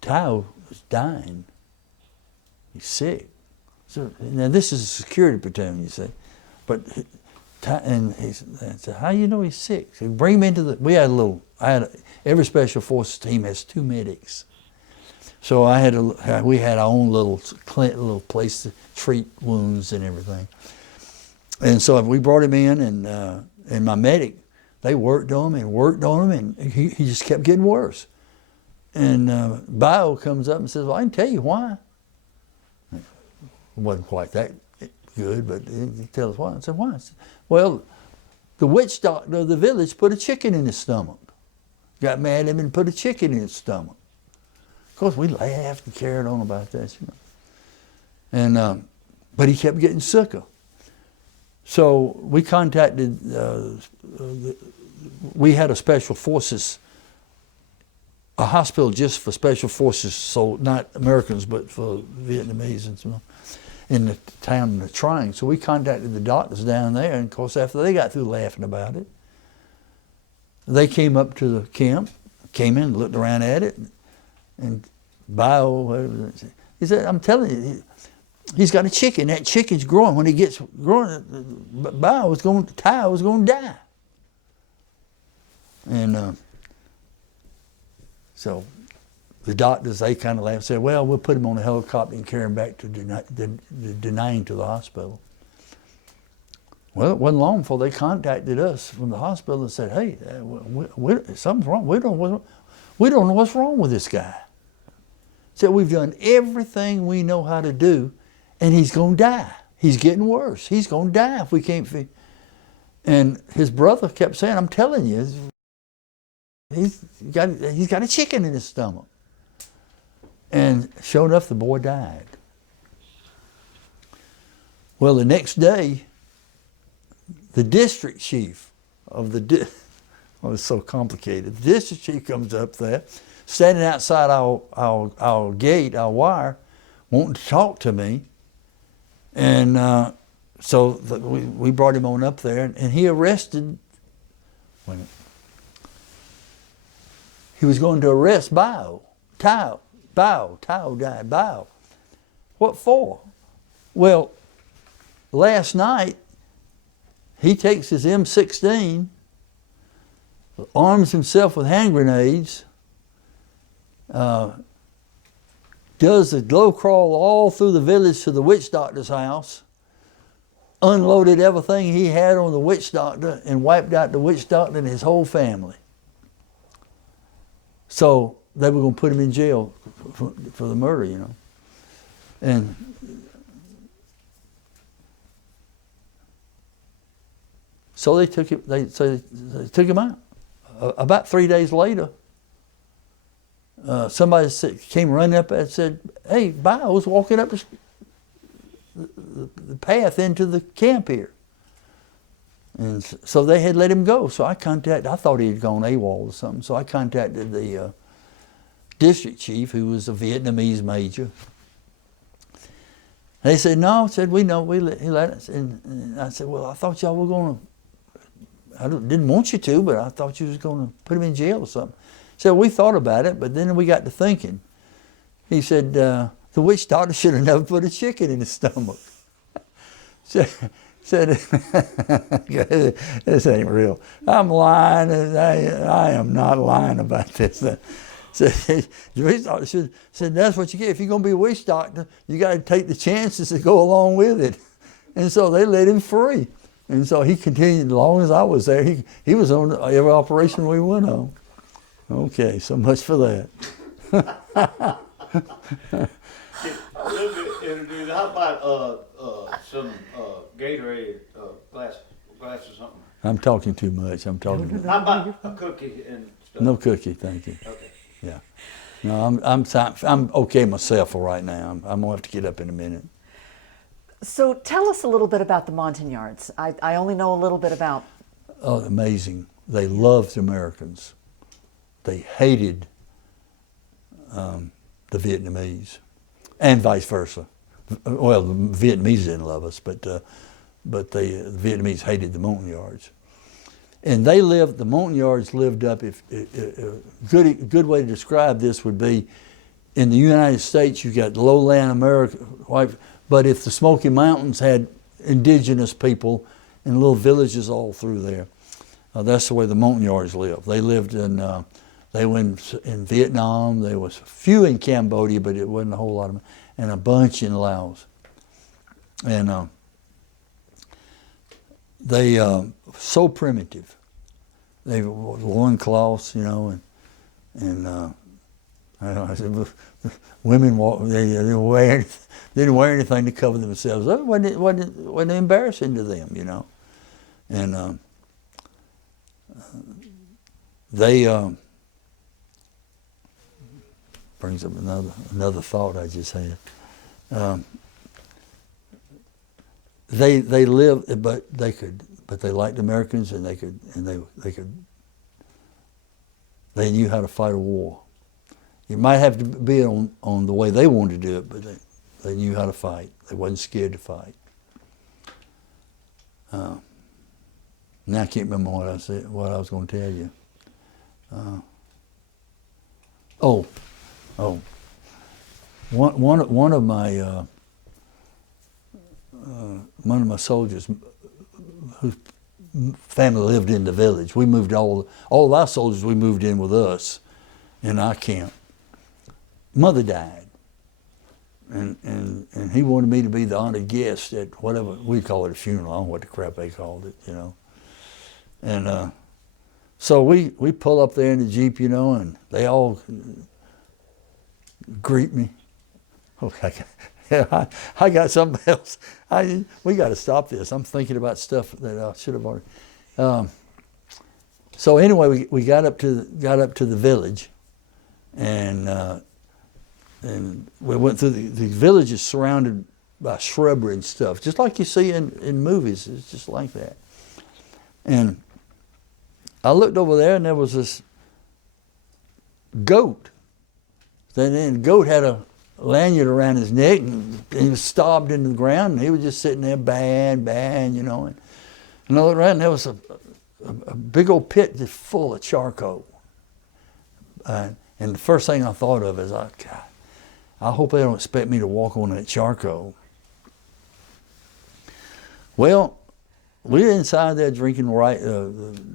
Tao is dying. He's sick. So now this is a security platoon, you see, but and he said, "How do you know he's sick?" So bring him into the. Every special forces team has 2 medics. So we had our own little place to treat wounds and everything. And so we brought him in, and my medic, they worked on him, and he just kept getting worse. And Bio comes up and says, "Well, I can tell you why." It wasn't quite that good, but he tells us why. I said, "Why?" I said, "Well, the witch doctor of the village put a chicken in his stomach. Got mad at him and put a chicken in his stomach." Of course, we laughed and carried on about that, you know. And but he kept getting sicker. So we contacted. We had a special forces a hospital just for special forces, so not Americans, but for Vietnamese and so in the town of Trang. So we contacted the doctors down there, and of course after they got through laughing about it, they came up to the camp, came in, looked around at it, and whatever, he said, I'm telling you, he's got a chicken. That chicken's growing. When he gets growing, Tao was going to die. And so the doctors, they kind of laughed and said, well, we'll put him on a helicopter and carry him back to Da Nang to the hospital. Well, it wasn't long before they contacted us from the hospital and said, hey, something's wrong. We don't know what's wrong with this guy. Said, we've done everything we know how to do, and he's going to die. He's getting worse. He's going to die if we can't feed. And his brother kept saying, I'm telling you, he's got a chicken in his stomach. And sure enough, the boy died. Well, the next day, the district chief of it's so complicated. The district chief comes up there, standing outside our gate, our wire, wanting to talk to me. And so we brought him on up there, and he arrested, he was going to arrest Tao died, Bao. What for? Well, last night, he takes his M16, arms himself with hand grenades, does a glow crawl all through the village to the witch doctor's house, unloaded everything he had on the witch doctor, and wiped out the witch doctor and his whole family. So they were going to put him in jail for the murder, you know. And so they took him. They took him out. About 3 days later, somebody came running up and said, "Hey, Bao was walking up the path into the camp here." And so they had let him go. So I thought he had gone AWOL or something. So I contacted the district chief, who was a Vietnamese major. They said, no, we know, he let us. And I said, well, I thought y'all were going to, I didn't want you to, but I thought you was going to put him in jail or something. So we thought about it, but then we got to thinking. He said, the witch doctor should have never put a chicken in his stomach. Said, this ain't real. I'm lying. I am not lying about this. Said, that's what you get. If you're going to be a witch doctor, you got to take the chances to go along with it. And so they let him free. And so he continued as long as I was there. He was on every operation we went on. Okay, so much for that. How about some Gatorade glass or something? I'm talking too much. How about a cookie and stuff? No cookie, thank you. Okay. Yeah. No, I'm okay myself for right now. I'm gonna have to get up in a minute. So tell us a little bit about the Montagnards. I only know a little bit about. Oh, amazing! They loved Americans. They hated the Vietnamese, and vice versa. Well, the Vietnamese didn't love us, but the Vietnamese hated the Montagnards. And the Montagnards lived up, a good way to describe this would be, in the United States you got lowland America, but if the Smoky Mountains had indigenous people in little villages all through there, that's the way the Montagnards lived. They lived they went in Vietnam, there was a few in Cambodia, but it wasn't a whole lot of them, and a bunch in Laos. And they so primitive. They wore loincloths, you know, and I said, women they didn't wear anything to cover themselves. It wasn't embarrassing to them, you know. And they brings up another thought I just had. They lived, but they liked Americans, and they knew how to fight a war. It might have to be on the way they wanted to do it, but they knew how to fight. They wasn't scared to fight. Now I can't remember what I was going to tell you. One of my soldiers whose family lived in the village. We moved all of our soldiers. We moved in with us in our camp. Mother died, and he wanted me to be the honored guest at whatever we call it, a funeral. I don't know what the crap they called it, you know. And so we pull up there in the Jeep, you know, and they all greet me. Okay. I got something else. We got to stop this. I'm thinking about stuff that I should have already. So anyway, we got up to the village, and we went through the village is surrounded by shrubbery and stuff, just like you see in movies. It's just like that. And I looked over there, and there was this goat. Then the goat had a lanyard around his neck, and he was stabbed into the ground, and he was just sitting there bang, you know. And I looked around, and there was a big old pit just full of charcoal. And the first thing I thought of is, God, I hope they don't expect me to walk on that charcoal. Well, we were inside there drinking the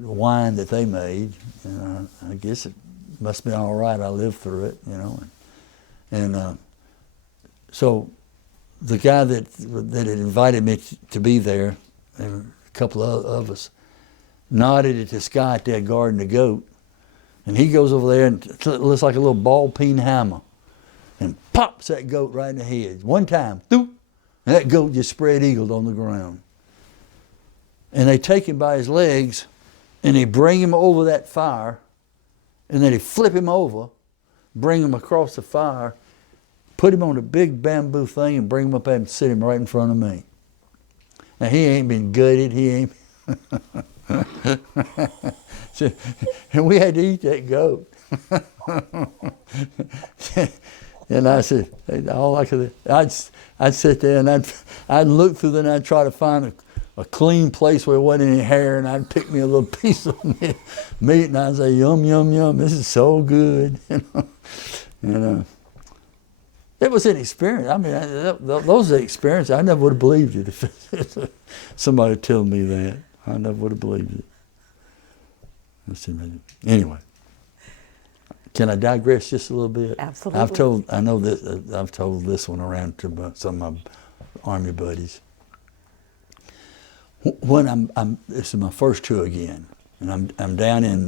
wine that they made, and I guess it must have been all right. I lived through it, you know. And so the guy that had invited me to be there, and a couple of us, nodded at this guy out there guarding the goat, and he goes over there and it looks like a little ball-peen hammer, and pops that goat right in the head. One time, doop, and that goat just spread-eagled on the ground. And they take him by his legs, and they bring him over that fire, and then they flip him over, bring him across the fire, put him on a big bamboo thing, and bring him up there and sit him right in front of me. Now, he ain't been gutted, he ain't. And we had to eat that goat. And I said, all I could, I'd sit there and I'd look through there and I'd try to find a clean place where there wasn't any hair, and I'd pick me a little piece of meat and I'd say, yum, yum, yum, this is so good. You know. It was an experience. I mean, those are the experiences. I never would have believed it if somebody told me that. I never would have believed it. Anyway, can I digress just a little bit? Absolutely. I've told this one around to some of my Army buddies. When this is my first tour again, and I'm down in,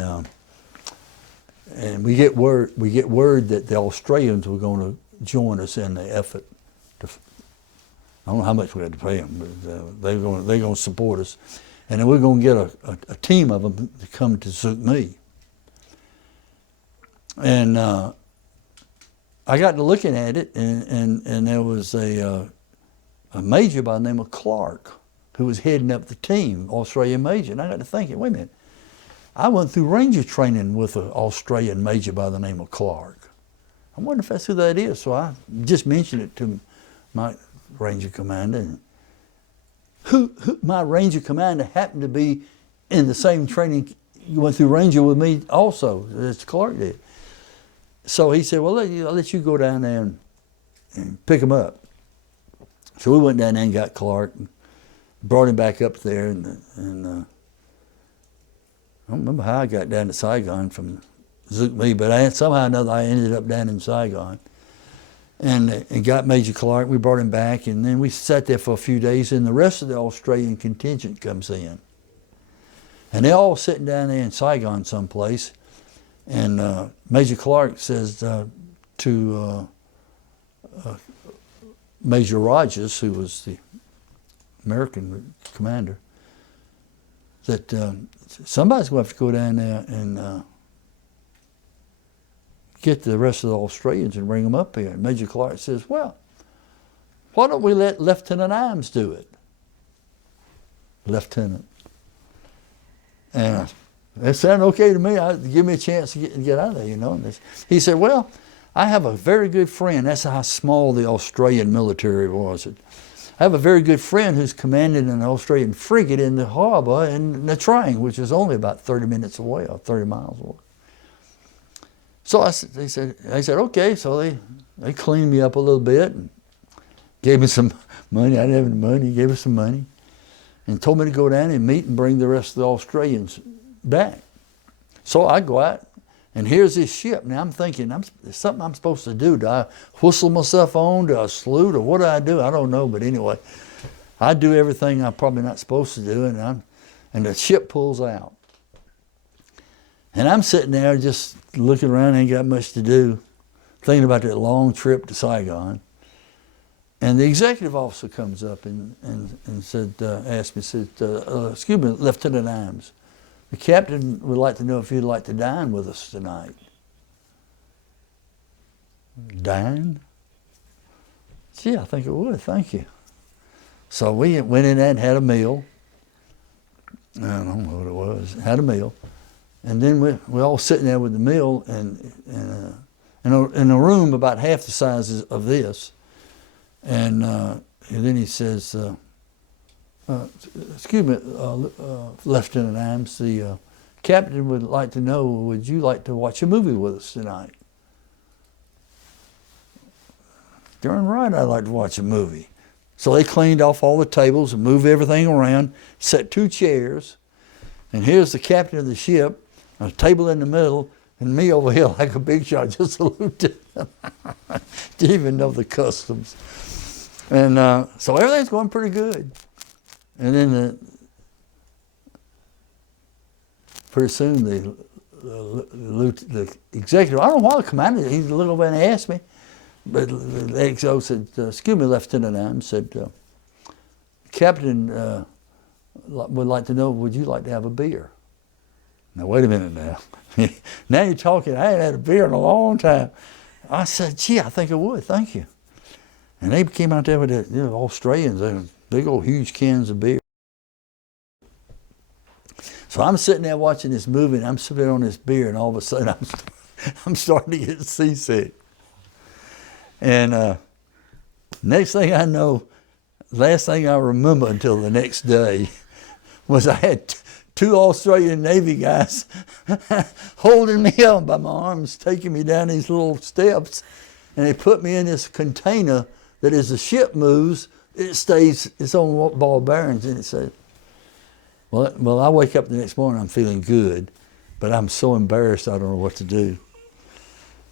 and we get word that the Australians were going to join us in the effort. I don't know how much we had to pay them, but they're going to support us, and then we're going to get a team of them to come to Suk Mi. And I got to looking at it, and there was a major by the name of Clark who was heading up the team, Australian major. And I got to thinking, wait a minute, I went through Ranger training with an Australian major by the name of Clark. I wonder if that's who that is. So I just mentioned it to my Ranger commander. And who my Ranger commander happened to be in the same training, you went through Ranger with me also, as Clark did. So he said, well, I'll let you go down there and pick him up. So we went down there and got Clark, and brought him back up there, and I don't remember how I got down to Saigon from Suk Mi, but somehow or another I ended up down in Saigon, and got Major Clark. We brought him back, and then we sat there for a few days, and the rest of the Australian contingent comes in, and they're all sitting down there in Saigon someplace, and Major Clark says to Major Rogers, who was the American commander, that somebody's going to have to go down there and get the rest of the Australians and bring them up here. And Major Clark says, well, why don't we let Lieutenant Imes do it? Lieutenant. And that sounded okay to me. Give me a chance to get out of there, you know. And he said, well, I have a very good friend. That's how small the Australian military was. I have a very good friend who's commanding an Australian frigate in the harbour in the Triangle, which is only about 30 minutes away or 30 miles away. So they said, okay. So they cleaned me up a little bit and gave me some money. I didn't have any money. Gave us some money and told me to go down and meet and bring the rest of the Australians back. So I go out, and here's this ship. Now I'm thinking, there's something I'm supposed to do. Do I whistle myself on? Do I salute? Or what do I do? I don't know. But anyway, I do everything I'm probably not supposed to do, and the ship pulls out. And I'm sitting there just looking around, ain't got much to do, thinking about that long trip to Saigon. And the executive officer comes up and said, asked me, said, excuse me, Lieutenant Imes, the captain would like to know if you'd like to dine with us tonight. Dine? Gee, I think it would, thank you. So we went in there and had a meal. I don't know what it was, had a meal. And then we all sitting there with the meal in a room about half the size of this. And then he says, excuse me, Lieutenant Imes, the captain would like to know, would you like to watch a movie with us tonight? Darn right I'd like to watch a movie. So they cleaned off all the tables and moved everything around, set 2 chairs, and here's the captain of the ship, a table in the middle, and me over here like a big shot, just saluted. Didn't even know the customs. And so everything's going pretty good. And then pretty soon the executive, I don't know why the commander, he looked over and asked me, but the XO said, excuse me, Lieutenant Imes, said, Captain would like to know, would you like to have a beer? Now, wait a minute now. Now you're talking, I ain't had a beer in a long time. I said, gee, I think I would, thank you. And they came out there with the Australians, big old huge cans of beer. So I'm sitting there watching this movie, and I'm sipping on this beer, and all of a sudden I'm starting to get seasick. And next thing I know, last thing I remember until the next day was I had 2 Australian Navy guys holding me up by my arms, taking me down these little steps, and they put me in this container that as the ship moves, it stays its own ball bearings, and it said, well, I wake up the next morning, I'm feeling good, but I'm so embarrassed I don't know what to do.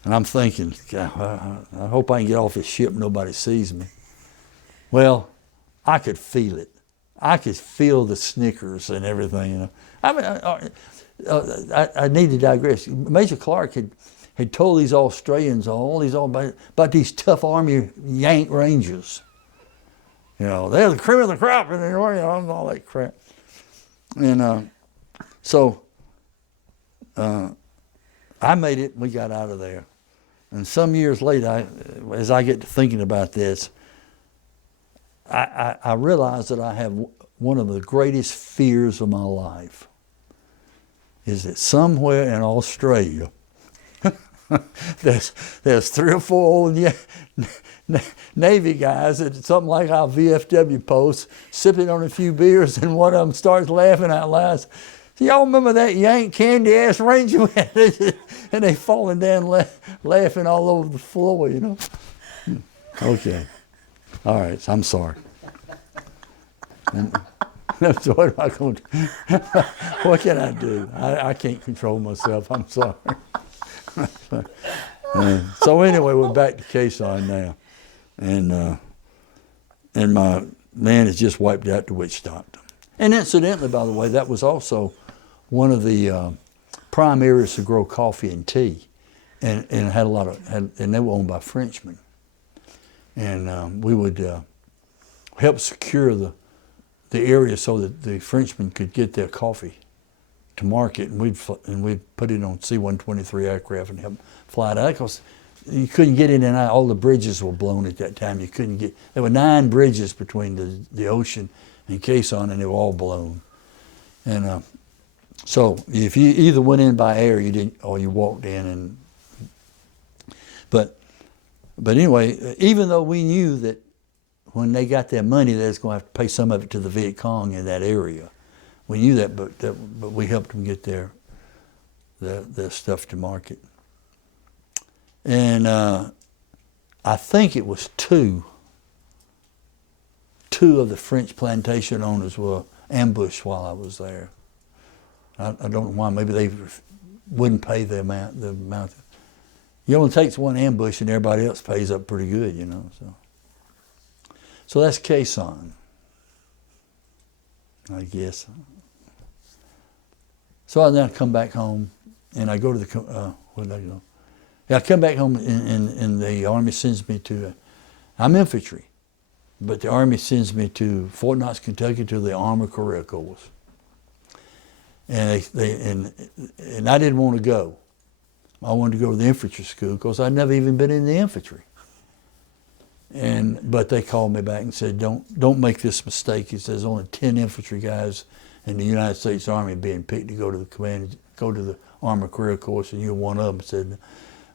And I'm thinking, God, I hope I can get off this ship and nobody sees me. Well, I could feel it. I could feel the snickers and everything. You know, I mean, I need to digress. Major Clark had told these Australians all about these tough Army Yank Rangers. You know, they're the cream of the crop, and all that crap. And so I made it. We got out of there. And some years later, as I get to thinking about this, I realize that I have one of the greatest fears of my life is that somewhere in Australia there's 3 or 4 old Navy guys at something like our VFW post sipping on a few beers, and one of them starts laughing out loud. Y'all remember that Yank candy ass Ranger? And they falling down laughing all over the floor, you know. Okay. All right, so I'm sorry. So what am I going to do? What can I do? I can't control myself. I'm sorry. So anyway, we're back to Khe Sanh now. And my man has just wiped out the witch doctor. And incidentally, by the way, that was also one of the prime areas to grow coffee and tea. And had a lot of, and they were owned by Frenchmen. And we would help secure the area so that the Frenchmen could get their coffee to market, and we'd put it on C-123 aircraft and help fly it out, because you couldn't get in and out. All the bridges were blown at that time. You couldn't get. There were 9 bridges between the ocean and Khe Sanh, and they were all blown. And so if you either went in by air, you didn't, or you walked in. And But anyway, even though we knew that when they got their money, they was going to have to pay some of it to the Viet Cong in that area. We knew that, but we helped them get their stuff to market. And I think it was two of the French plantation owners were ambushed while I was there. I don't know why. Maybe they wouldn't pay the amount. It only takes one ambush and everybody else pays up pretty good, you know. So that's Khe Sanh, I guess. So I now come back home and I go to the, where did I go? Yeah, I come back home and the Army sends me to, I'm infantry, but the Army sends me to Fort Knox, Kentucky to the Armored Career Corps. And and I didn't want to go. I wanted to go to the infantry school because I'd never even been in the infantry. But they called me back and said, don't make this mistake. He says, only 10 infantry guys in the United States Army being picked to go to the Armored Career Corps, and you're one of them. Said,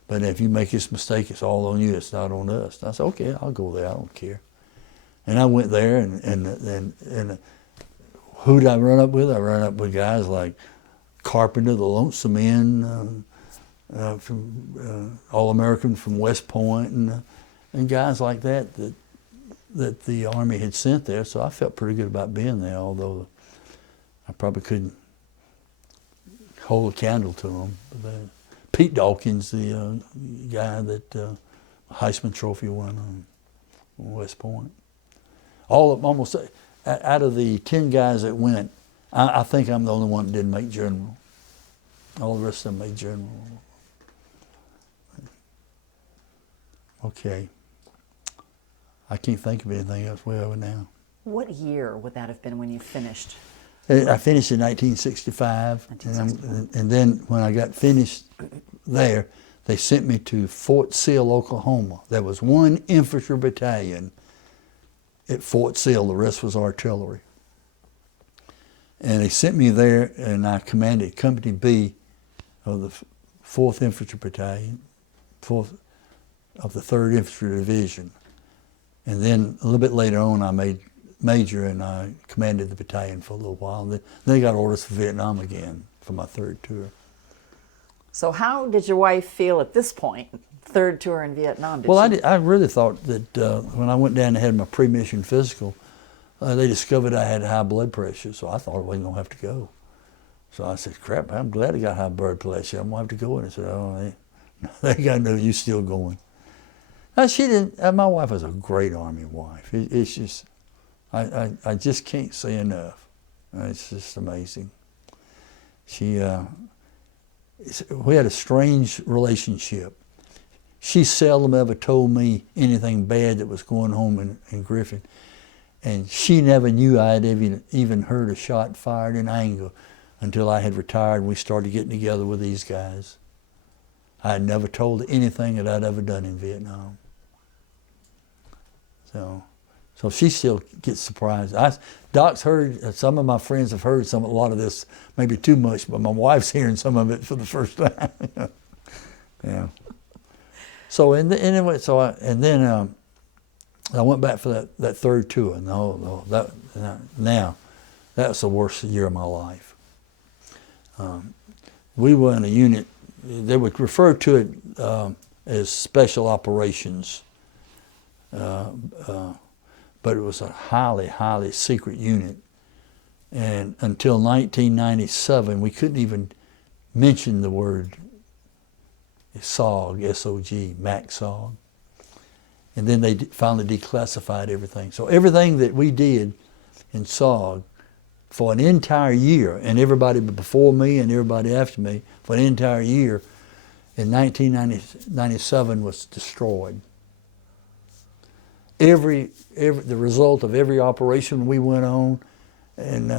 but if you make this mistake, it's all on you. It's not on us. And I said, okay, I'll go there. I don't care. And I went there, and who did I run up with? I ran up with guys like Carpenter, the Lonesome Inn, from All-American from West Point, and guys like that the Army had sent there. So I felt pretty good about being there, although I probably couldn't hold a candle to them. Pete Dawkins, the guy that Heisman Trophy won on West Point. Almost out of the 10 guys that went, I think I'm the only one that didn't make general. All the rest of them made general. Okay. I can't think of anything else way over now. What year would that have been when you finished? I finished in 1965, and then when I got finished there, they sent me to Fort Sill, Oklahoma. There was one infantry battalion at Fort Sill. The rest was artillery. And they sent me there, and I commanded Company B of the 4th Infantry Battalion, 4th of the 3rd Infantry Division. And then a little bit later on, I made major, and I commanded the battalion for a little while. And then I got orders for Vietnam again for my 3rd tour. So how did your wife feel at this point, 3rd tour in Vietnam? I really thought that when I went down and had my pre-mission physical, they discovered I had high blood pressure, so I thought I wasn't going to have to go. So I said, crap, I'm glad I got high blood pressure. I'm going to have to go. And I said, oh, they got to know you're still going. She didn't. My wife was a great Army wife. It's just, I just can't say enough. It's just amazing. We had a strange relationship. She seldom ever told me anything bad that was going on in Griffin. And she never knew I had even heard a shot fired in anger until I had retired and we started getting together with these guys. I had never told her anything that I'd ever done in Vietnam. So she still gets surprised. Doc's heard, some of my friends have heard a lot of this, maybe too much, but my wife's hearing some of it for the first time. Yeah. So anyway, I went back for that 3rd tour. Now, that's the worst year of my life. We were in a unit, they would refer to it as special operations, but it was a highly, highly secret unit. And until 1997, we couldn't even mention the word SOG, S-O-G, MAC-SOG. And then they finally declassified everything. So everything that we did in SOG for an entire year, and everybody before me and everybody after me, for an entire year, in 1997 was destroyed. The result of every operation we went on, and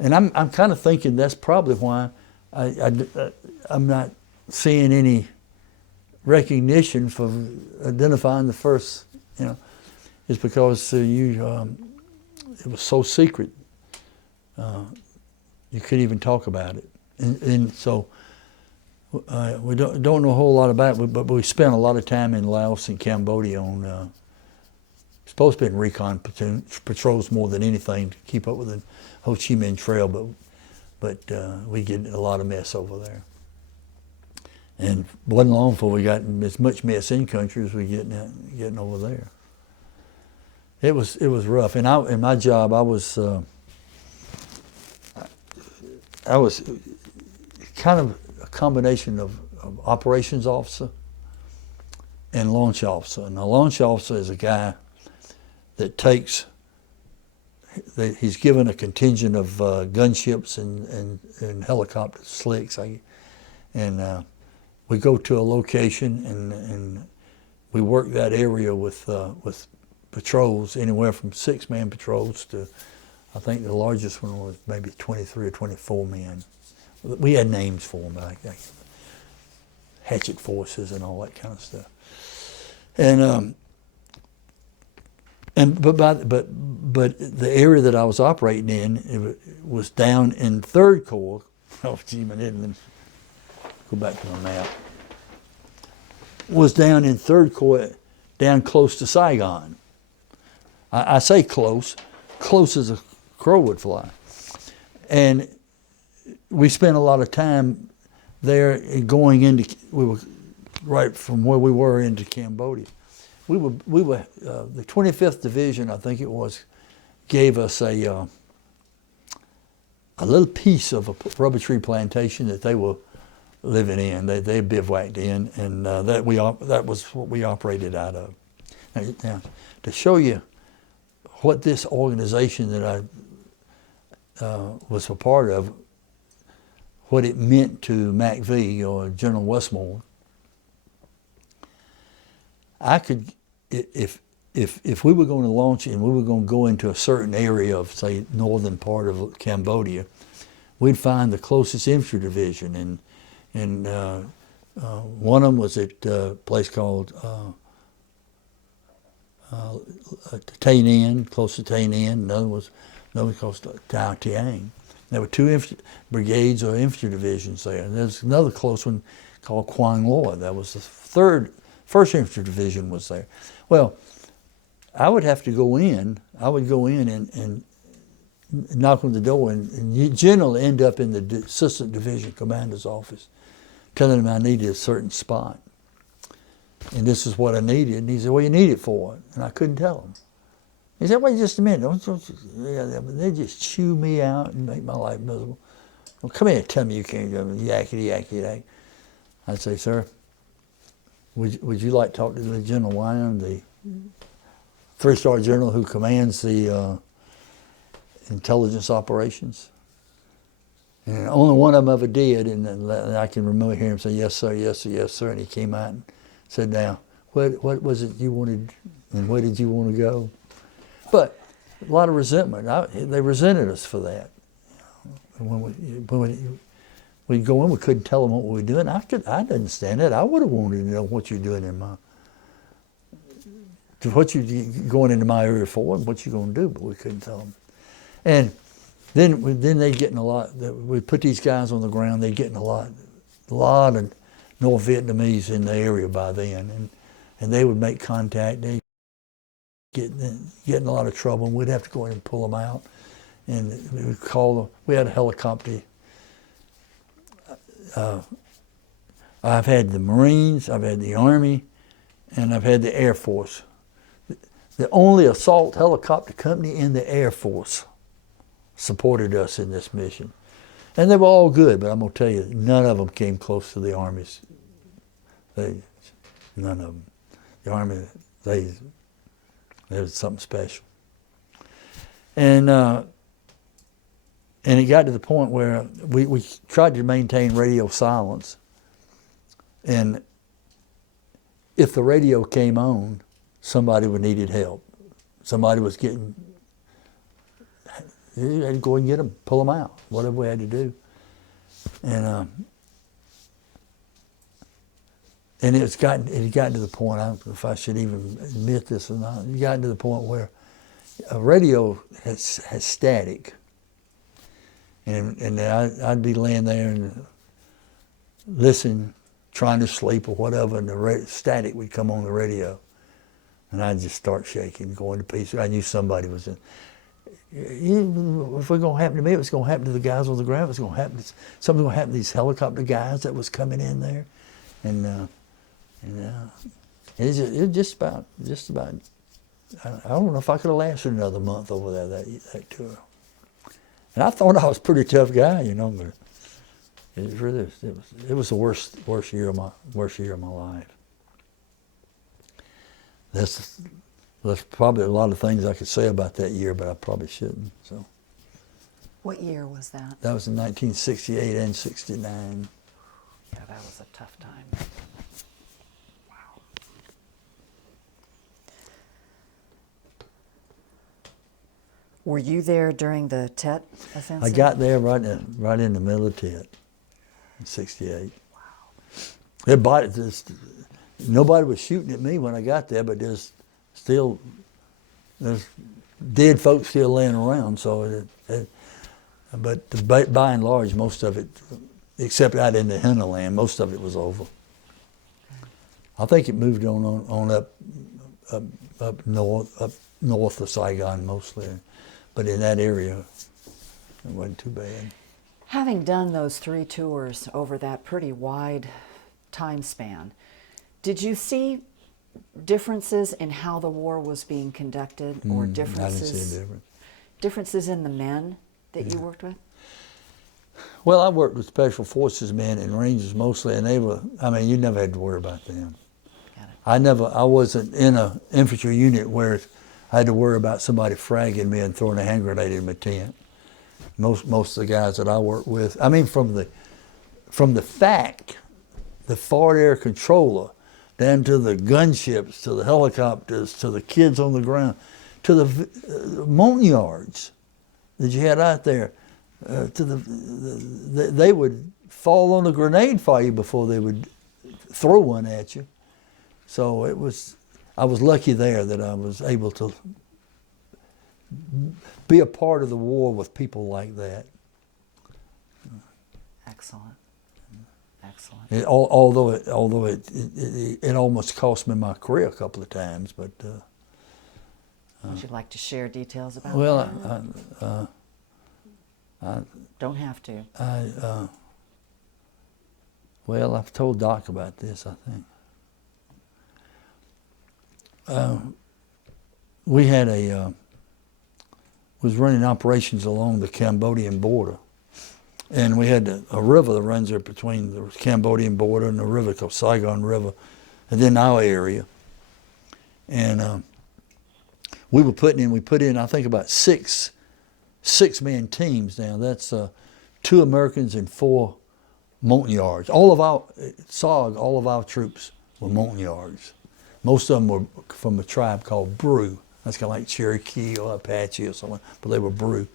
I'm kind of thinking that's probably why I'm not seeing any recognition for identifying the first, is because it was so secret. You couldn't even talk about it. And so We don't know a whole lot about it, but we spent a lot of time in Laos and Cambodia on supposed to be in recon patrols more than anything to keep up with the Ho Chi Minh Trail, but we get a lot of mess over there. And it wasn't long before we got as much mess in country as we getting over there. It was rough, and in my job I was kind of a combination of operations officer and launch officer. And a launch officer is a guy that he's given a contingent of gunships and helicopter slicks, and we go to a location and we work that area with patrols, anywhere from 6-man patrols to, I think the largest one was maybe 23 or 24 men. We had names for them, like hatchet forces and all that kind of stuff. But the area that I was operating in, it was down in 3rd Corps. Oh, gee, I didn't go back to my map. Was down in 3rd Corps, down close to Saigon. I say close as a crow would fly. And we spent a lot of time there going we were right from where we were into Cambodia. We were the 25th Division, I think it was, gave us a little piece of a rubber tree plantation that they were living in. They bivouacked in, and that was what we operated out of. Now, to show you what this organization that I was a part of, what it meant to MacV or General Westmore, I could, if we were going to launch and we were going to go into a certain area of, say, northern part of Cambodia, we'd find the closest infantry division, and one of them was at a place called Tay Ninh, close to Tay Ninh. Another was close to Tao Tiang. There were 2 brigades or infantry divisions there. And there's another close one called Quang Loy. That was the 1st Infantry Division was there. Well, I would have to go in. I would go in and knock on the door, and you generally end up in the Assistant Division Commander's office, telling him I needed a certain spot. And this is what I needed. And he said, "What do you need it for?" And I couldn't tell him. He said, "Wait just a minute. They just chew me out and make my life miserable. Well, come here, tell me you can't do it. Yakety, yakety, yak." I'd say, "Sir, would you like to talk to the General Wyman, the 3-star general who commands the intelligence operations?" And only one of them ever did, and I can remember hearing him say, "Yes, sir, yes, sir, yes, sir." And he came out and said, "Now, what was it you wanted, and where did you want to go?" But a lot of resentment. They resented us for that. When we'd go in, we couldn't tell them what we were doing. I'd understand that. I would have wanted to know what you're doing what you going into my area for, and what you're going to do, but we couldn't tell them. And then they'd get in a lot. We put these guys on the ground. They'd get in a lot of North Vietnamese in the area by then, and they would make contact. They get in a lot of trouble, and we'd have to go in and pull them out. And we would call them. We had a helicopter. I've had the Marines, I've had the Army, and I've had the Air Force. The only assault helicopter company in the Air Force supported us in this mission. And they were all good, but I'm going to tell you, none of them came close to the Army's. None of them. The Army, they was something special. And it got to the point where we tried to maintain radio silence. And if the radio came on, somebody would needed help. Somebody was getting, you had to go and get them, pull them out, whatever we had to do. And it had gotten to the point, I don't know if I should even admit this or not, it got to the point where a radio has static. And I'd be laying there, and listening, trying to sleep or whatever, and the static would come on the radio. And I'd just start shaking, going to pieces. I knew somebody was in. If it's going to happen to me, it was going to happen to the guys on the ground. It was going to happen. Something going to happen to these helicopter guys that was coming in there, and it just about. I don't know if I could have lasted another month over there that tour. And I thought I was a pretty tough guy, you know, but it was the worst year of my life. There's probably a lot of things I could say about that year, but I probably shouldn't. So. What year was that? That was in 1968 and 69. Yeah, that was a tough time. Wow. Were you there during the Tet offensive? I got there right in the middle of Tet in 68. Wow. Nobody was shooting at me when I got there, but there's dead folks still laying around. So, but by and large, most of it, except out in the hinterland, most of it was over. I think it moved on up north of Saigon mostly, but in that area, it wasn't too bad. Having done those 3 tours over that pretty wide time span, did you see differences in how the war was being conducted, or I didn't see a difference. Differences in the men that you worked with? Well, I worked with Special Forces men and Rangers mostly, and you never had to worry about them. Got it. I wasn't in an infantry unit where I had to worry about somebody fragging me and throwing a hand grenade in my tent. Most of the guys that I worked with, from the FAC, the forward air controller, down to the gunships, to the helicopters, to the kids on the ground, to the Montagnards that you had out there, they would fall on a grenade for you before they would throw one at you. So I was lucky there that I was able to be a part of the war with people like that. Excellent. Although it almost cost me my career a couple of times, but. Would you like to share details about that? Well, don't have to. I've told Doc about this, I think. We had was running operations along the Cambodian border. And we had a river that runs there between the Cambodian border and the river called Saigon River, and then our area. And we put in, I think, about six-man teams now. That's 2 Americans and 4 Montagnards. All of our troops were Montagnards. Most of them were from a tribe called Brew. That's kind of like Cherokee or Apache or something, but they were Brew.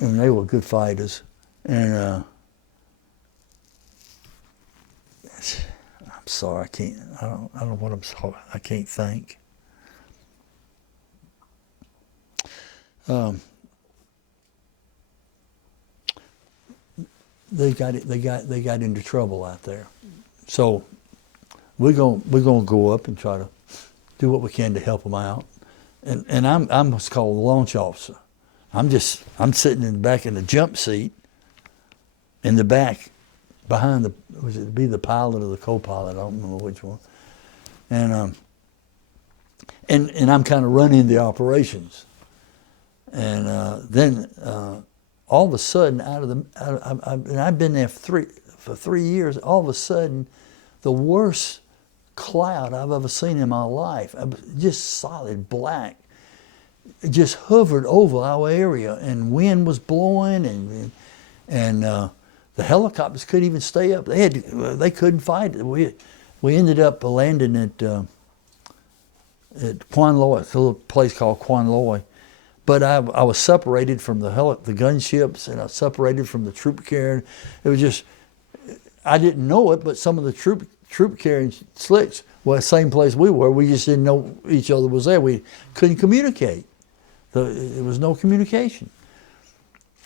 And they were good fighters. And I'm sorry, I don't know what I'm sorry, I can't think. They got into trouble out there. So we're gonna go up and try to do what we can to help them out. And I'm what's called a launch officer. I'm sitting in the back in the jump seat, in the back, behind the pilot or the co-pilot, I don't remember which one. And I'm kind of running the operations. And then all of a sudden, and I've been there for 3 years. All of a sudden, the worst cloud I've ever seen in my life, just solid black, just hovered over our area, and wind was blowing, and the helicopters couldn't even stay up. They couldn't fight it. We ended up landing at Quan Loy, a little place called Quan Loy. But I was separated from the gunships, and I was separated from the troop carrier. It was just, I didn't know it, but some of the troop carrying slicks were the same place we were. We just didn't know each other was there. We couldn't communicate. There was no communication.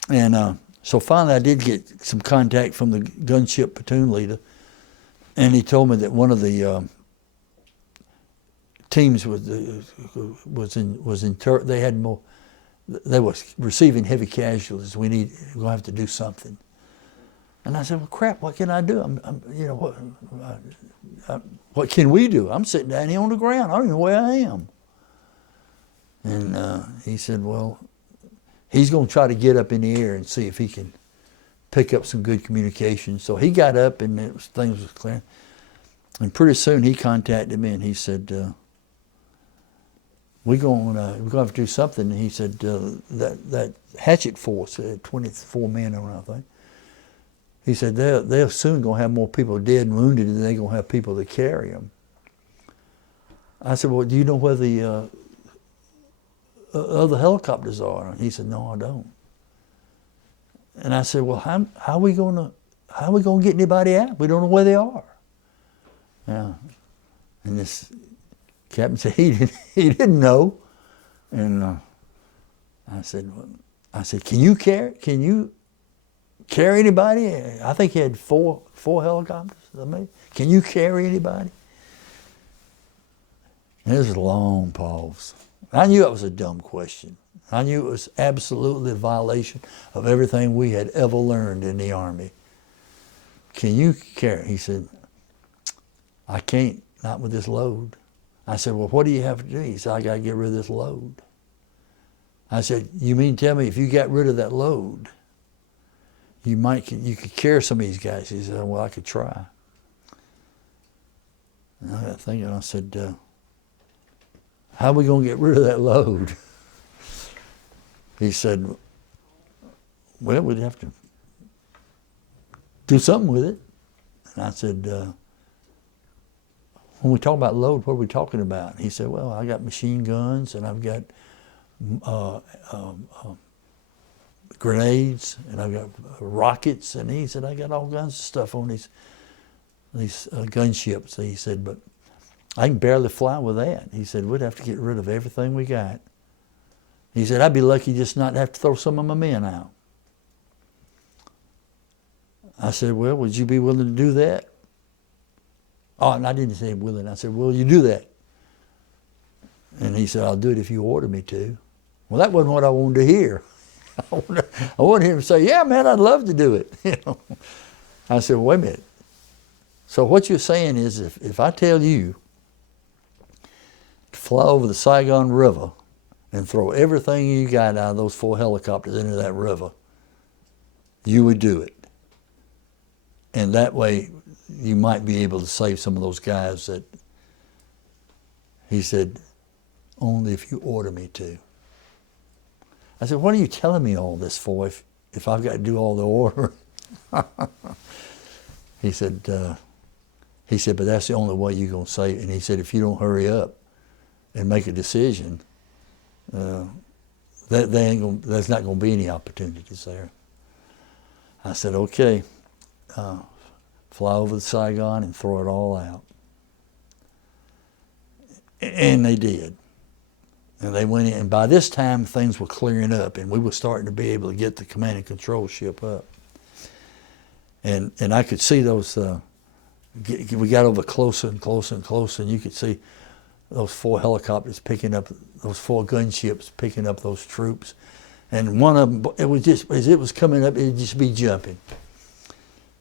And So finally I did get some contact from the gunship platoon leader, and he told me that one of the teams they was receiving heavy casualties. We're gonna have to do something. And I said, well, crap, what can I do? What can we do? I'm sitting down here on the ground. I don't even know where I am. And he said, well, he's going to try to get up in the air and see if he can pick up some good communication. So he got up, and things was clear. And pretty soon he contacted me, and he said, we're going to have to do something. And he said, that hatchet force, 24 men around, I think. He said, they're soon going to have more people dead and wounded than they're going to have people to carry them. I said, well, do you know where the other helicopters are? And he said, no, I don't. And I said, well, how are we going to get anybody out? We don't know where they are. Yeah. And this captain said he didn't know. And I said, can you carry anybody? I think he had four helicopters. Can you carry anybody? And there was a long pause. I knew it was a dumb question. I knew it was absolutely a violation of everything we had ever learned in the Army. Can you carry? He said, I can't, not with this load. I said, well, what do you have to do? He said, I got to get rid of this load. I said, you mean tell me if you got rid of that load, you could carry some of these guys? He said, well, I could try. And I got thinking, I said, how are we going to get rid of that load? He said, well, we'd have to do something with it. And I said, when we talk about load, what are we talking about? He said, well, I got machine guns, and I've got grenades, and I've got rockets. And he said, I got all kinds of stuff on these gunships. He said, but I can barely fly with that. He said, we'd have to get rid of everything we got. He said, I'd be lucky just not to have to throw some of my men out. I said, well, would you be willing to do that? Oh, and I didn't say willing. I said, will you do that? And he said, I'll do it if you order me to. Well, that wasn't what I wanted to hear. I wanted him to say, yeah, man, I'd love to do it. I said, well, wait a minute. So what you're saying is if I tell you to fly over the Saigon River and throw everything you got out of those 4 helicopters into that river, you would do it. And that way you might be able to save some of those guys that, he said, only if you order me to. I said, what are you telling me all this for if I've got to do all the ordering? He said, but that's the only way you're going to save it. And he said, if you don't hurry up and make a decision, there's not going to be any opportunities there. I said, okay, fly over the Saigon and throw it all out. And they did. And they went in, and by this time things were clearing up, and we were starting to be able to get the command and control ship up. And I could see those, we got over closer and closer and closer, and you could see those 4 helicopters picking up, those 4 gunships picking up those troops. And one of them, it was just, as it was coming up, it'd just be jumping.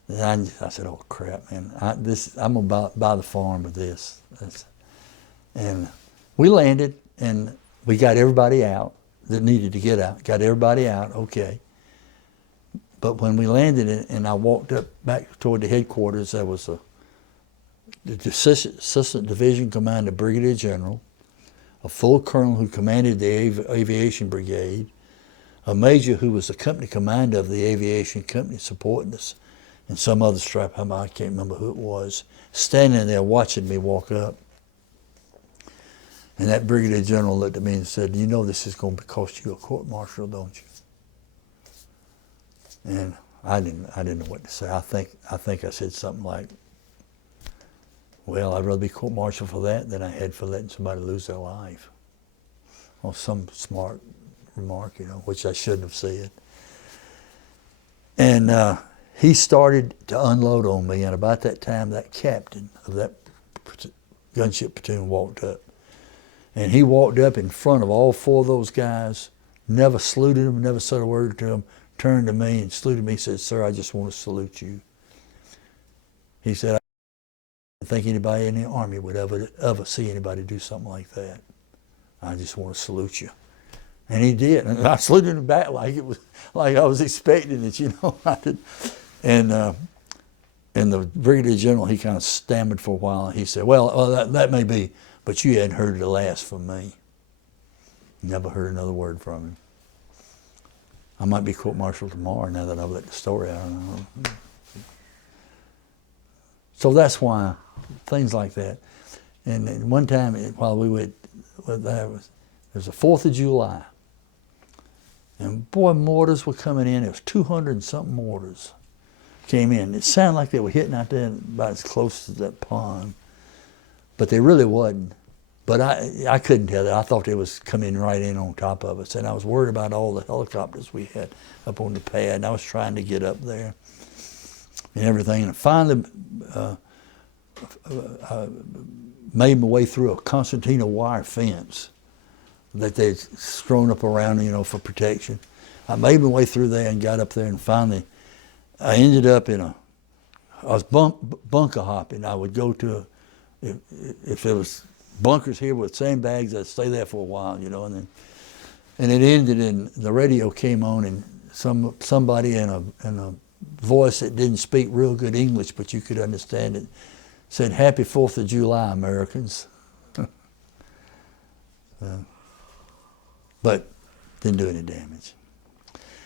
And I said, oh crap, man, I'm gonna buy the farm with this. And we landed, and we got everybody out that needed to get out. Got everybody out, okay. But when we landed and I walked up back toward the headquarters, there was the Assistant Division Commander, Brigadier General, a full colonel who commanded the Aviation Brigade, a major who was the company commander of the aviation company supporting us, and some other strap, I can't remember who it was, standing there watching me walk up. And that Brigadier General looked at me and said, you know this is going to cost you a court-martial, don't you? And I didn't know what to say. I think I said something like, well, I'd rather be court-martialed for that than I had for letting somebody lose their life. Or some smart remark, which I shouldn't have said. And he started to unload on me, and about that time, that captain of that gunship platoon walked up. And he walked up in front of all four of those guys, never saluted them, never said a word to them, turned to me and saluted me, said, "Sir, I just want to salute you." He said, "I don't think anybody in the Army would ever see anybody do something like that. I just want to salute you." And he did. And I saluted him back like it was like I was expecting it, you know. I did. And the brigadier general, he kind of stammered for a while. He said, well, that may be, but you hadn't heard the last from me. Never heard another word from him. I might be court-martialed tomorrow now that I've let the story out. I don't know. So that's why things like that. And one time while we were there, was the 4th of July. And boy, mortars were coming in. It was 200 and something mortars came in. It sounded like they were hitting out there about as close as that pond, but they really wasn't. But I couldn't tell that. I thought they was coming right in on top of us, and I was worried about all the helicopters we had up on the pad, and I was trying to get up there and everything. And finally, I made my way through a concertina wire fence that they'd thrown up around, you know, for protection. I made my way through there and got up there, and finally I ended up I was bunker hopping. I would go to, if there was bunkers here with sandbags, I'd stay there for a while, you know, and it ended, and the radio came on, and somebody in a voice that didn't speak real good English, but you could understand it, said, "Happy 4th of July, Americans." But didn't do any damage.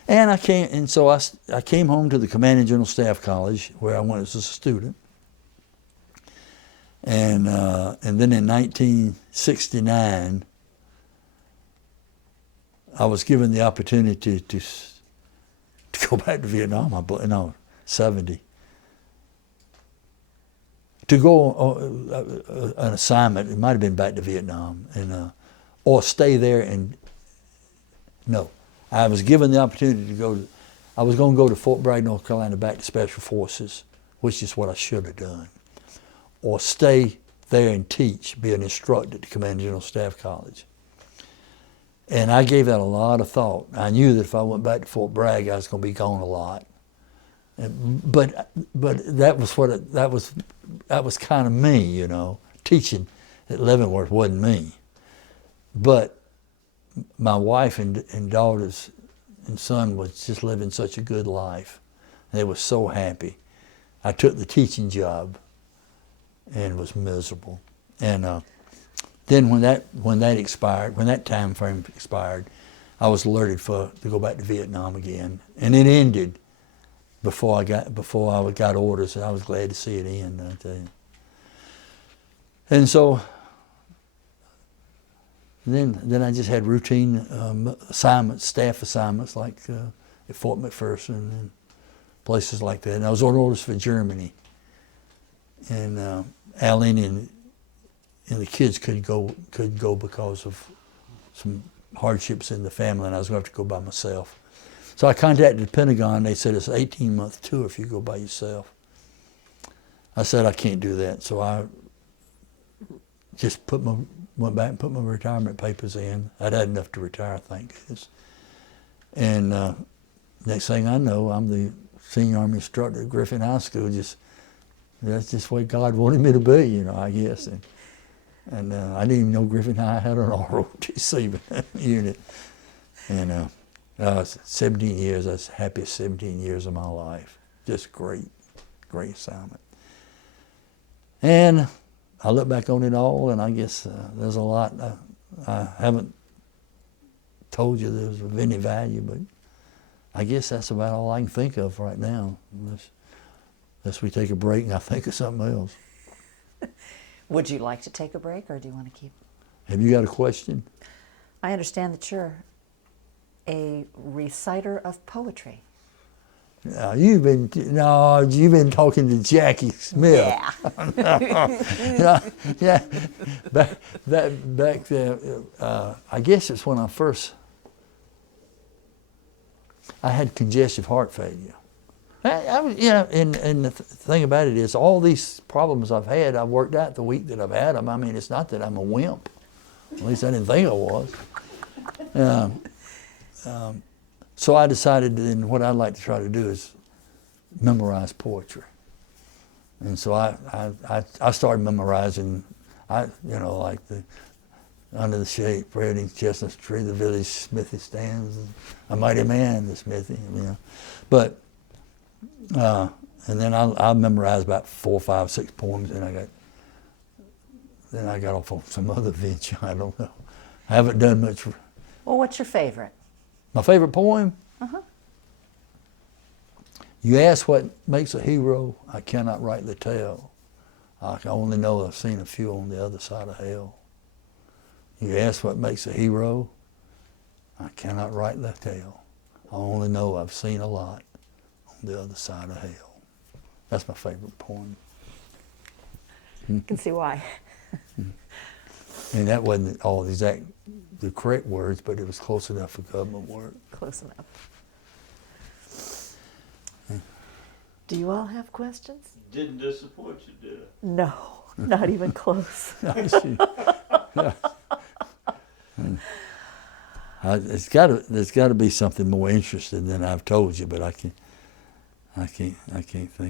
And so I came home to the Commanding General Staff College, where I went as a student. And then in 1969, I was given the opportunity to go back to Vietnam. 70. To go on an assignment. It might have been back to Vietnam, or stay there and. No, I was given the opportunity to go. I was going to go to Fort Bragg, North Carolina, back to Special Forces, which is what I should have done, or stay there and teach, be an instructor at the Commanding General Staff College. And I gave that a lot of thought. I knew that if I went back to Fort Bragg, I was going to be gone a lot. But that was kind of me, you know. Teaching at Leavenworth wasn't me, but my wife and daughters and son was just living such a good life. They were so happy. I took the teaching job and was miserable. And then when that time frame expired, I was alerted to go back to Vietnam again, and it ended before I got orders, and I was glad to see it end. I tell you. And so. Then I just had routine assignments, staff assignments, like at Fort McPherson and places like that. And I was on orders for Germany. And Allan and the kids couldn't go because of some hardships in the family, and I was going to have to go by myself. So I contacted the Pentagon. They said it's an 18-month tour if you go by yourself. I said I can't do that, so I just went back and put my retirement papers in. I'd had enough to retire, thank goodness. And next thing I know, I'm the senior Army instructor at Griffin High School. That's just the way God wanted me to be, you know, I guess. And I didn't even know Griffin High had an ROTC unit. And 17 years, that's the happiest 17 years of my life. Just great assignment. And I look back on it all, and I guess there's a lot I haven't told you that was of any value, but I guess that's about all I can think of right now, unless we take a break and I think of something else. Would you like to take a break, or do you want to keep? Have you got a question? I understand that you're a reciter of poetry. You've been talking to Jackie Smith. Yeah. Yeah. Back there, I guess it's when I had congestive heart failure. You know, and the thing about it is, all these problems I've had, I've worked out the week that I've had them. I mean, it's not that I'm a wimp. At least I didn't think I was. So I decided then what I'd like to try to do is memorize poetry. And so I started memorizing, you know, like the under the shade, spreading chestnut tree, the village smithy stands, a mighty man, the smithy, you know. But, and then I memorized about 4, 5, 6 poems, and I got off on some other venture, I don't know. I haven't done much. Well, what's your favorite? My favorite poem? Uh-huh. You ask what makes a hero, I cannot write the tale. I only know I've seen a few on the other side of hell. You ask what makes a hero, I cannot write the tale. I only know I've seen a lot on the other side of hell. That's my favorite poem. You can see why. And that wasn't all the correct words, but it was close enough for government work. Close enough. Do you all have questions? Didn't disappoint you, did it? No, not even close. There's got to be something more interesting than I've told you, but I can't think.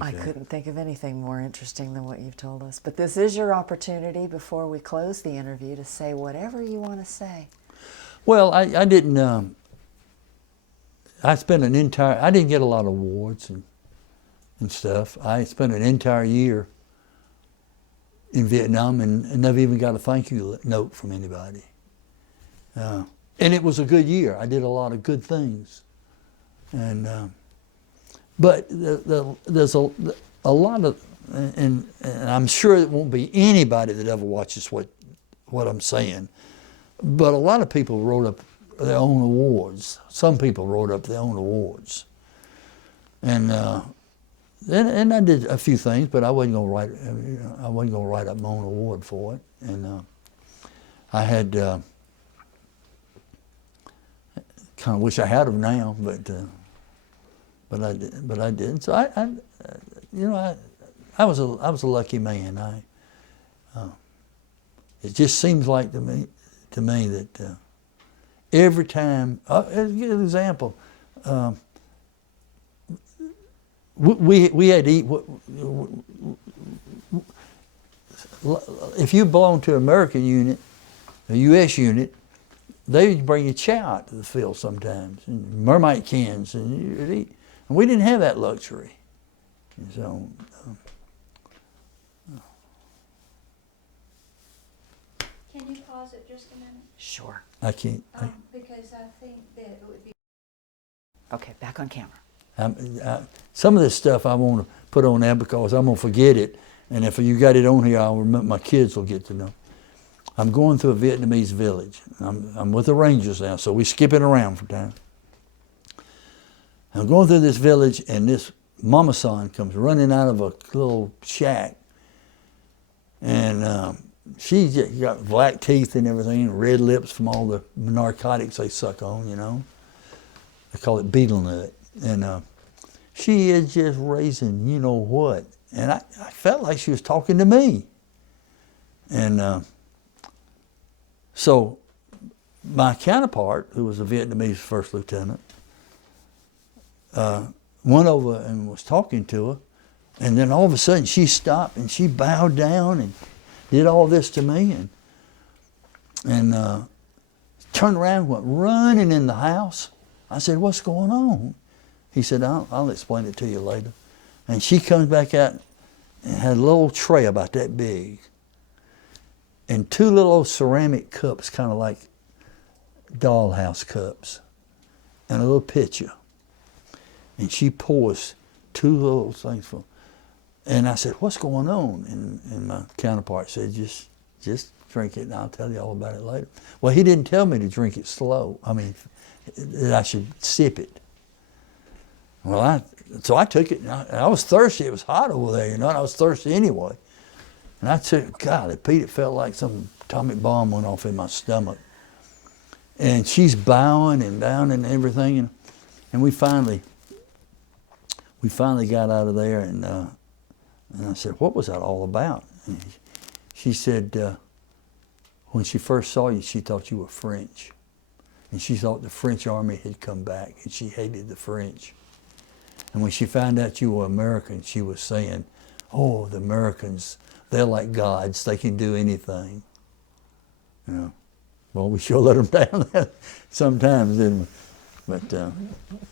I couldn't think of anything more interesting than what you've told us. But this is your opportunity before we close the interview to say whatever you want to say. Well, I didn't. I didn't get a lot of awards and stuff. I spent an entire year in Vietnam and never even got a thank you note from anybody. And it was a good year. I did a lot of good things, but there's a lot of, and I'm sure it won't be anybody that ever watches what I'm saying, but a lot of people wrote up their own awards. Some people wrote up their own awards, and I did a few things, but I wasn't going to write. I wasn't going to write up my own award for it, and I had kind of wish I had them now, but I didn't. So I was a lucky man. It just seems like to me that every time. I'll give you an example. We had to eat. If you belong to an American unit, a U.S. unit, they would bring you chow out to the field sometimes, and Mermite cans, and you'd eat. And we didn't have that luxury. And so, Can you pause it just a minute? Sure. I can't. Because I think that it would be. Okay, back on camera. Some of this stuff I want to put on there because I'm going to forget it. And if you got it on here, I'll remember, my kids will get to know. I'm going through a Vietnamese village. I'm with the Rangers now, so we're skipping around for time. I'm going through this village, and this mama son comes running out of a little shack. And she just got black teeth and everything, and red lips from all the narcotics they suck on, you know. They call it betel nut. And she is just raising you know what. And I felt like she was talking to me. And so my counterpart, who was a Vietnamese first lieutenant, went over and was talking to her. And then all of a sudden she stopped and she bowed down and did all this to me. And turned around and went running in the house. I said, "What's going on?" He said, I'll explain it to you later. And she comes back out and had a little tray about that big. And 2 little old ceramic cups, kind of like dollhouse cups. And a little pitcher. And she pours 2 little things for. And I said, "What's going on?" And my counterpart said, just drink it and I'll tell you all about it later. Well, he didn't tell me to drink it slow. I mean, that I should sip it. Well, so I took it, and I was thirsty. It was hot over there, you know, and I was thirsty anyway. And I took, God, Pete, it felt like some atomic bomb went off in my stomach. And she's bowing and down and everything, and we finally we finally got out of there, and I said, what was that all about? And she said, when she first saw you, she thought you were French. And she thought the French army had come back, and she hated the French. And when she found out you were American, she was saying, oh, the Americans, they're like gods. They can do anything. You know, well, we sure let them down sometimes, didn't we? But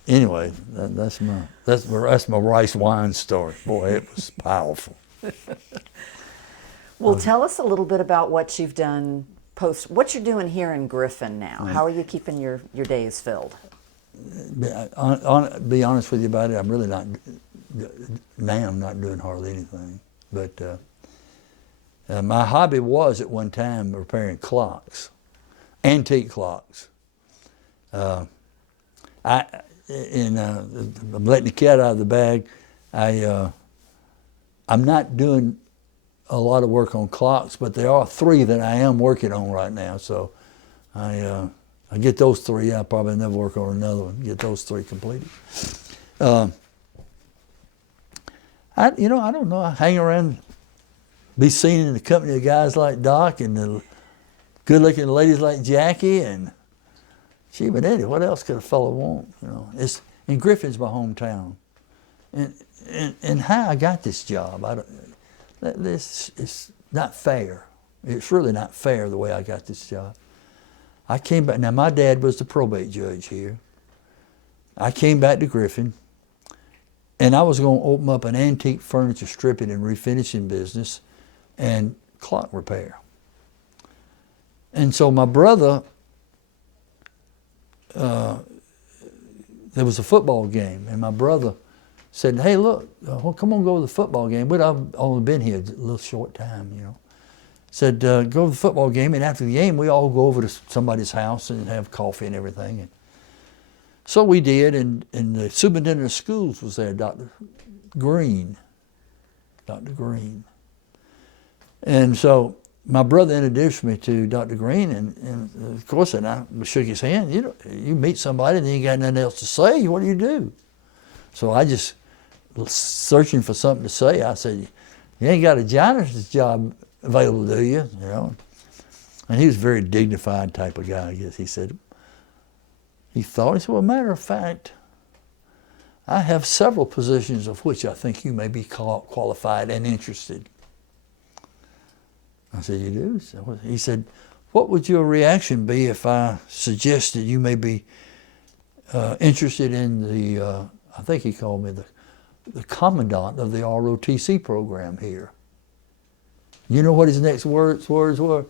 anyway, that's my rice wine story. Boy, it was powerful. Well, tell us a little bit about what you've done what you're doing here in Griffin now. How are you keeping your days filled? Be honest with you about it, I'm really not, now I'm not doing hardly anything. But my hobby was at one time repairing clocks, antique clocks. I'm letting the cat out of the bag. I'm not doing a lot of work on clocks, but there are 3 that I am working on right now. So I get those 3. I'll probably never work on another one. Get those 3 completed. I don't know. I hang around, be seen in the company of guys like Doc and the good-looking ladies like Jackie, and gee, but Eddie, what else could a fellow want? You know, and Griffin's my hometown, and how I got this job, this is not fair. It's really not fair the way I got this job. I came back. Now my dad was the probate judge here. I came back to Griffin, and I was going to open up an antique furniture stripping and refinishing business, and clock repair. And so my brother, there was a football game, and my brother said, hey, look, come on, go to the football game. But I've only been here a little short time, you know. Said, go to the football game, and after the game, we all go over to somebody's house and have coffee and everything. And so we did, and the superintendent of schools was there, Dr. Green. And so my brother introduced me to Dr. Green, and of course, and I shook his hand. You meet somebody and you ain't got nothing else to say, what do you do? So I just was searching for something to say. I said, you ain't got a janitor's job available, do you? You know? And he was a very dignified type of guy, I guess. He said, he said, well, matter of fact, I have several positions of which I think you may be qualified and interested. I said, you do? He said, what would your reaction be if I suggested you may be interested in the, I think he called me the commandant of the ROTC program here. You know what his next words were?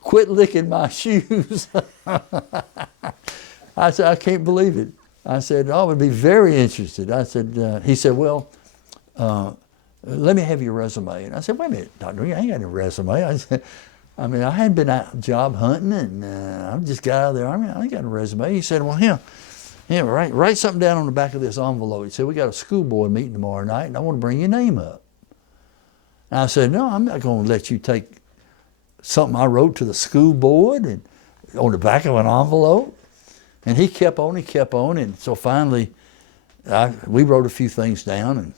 Quit licking my shoes. I said, I can't believe it. I said, I would be very interested. I said, he said, well, let me have your resume. And I said, wait a minute, Doctor, I ain't got any resume. I said, I hadn't been out job hunting, and I just got out of the Army. I ain't got a resume. He said, well, here, write something down on the back of this envelope. He said, we got a school board meeting tomorrow night, and I want to bring your name up. And I said, no, I'm not going to let you take something I wrote to the school board and on the back of an envelope. And he kept on, and so finally, we wrote a few things down, and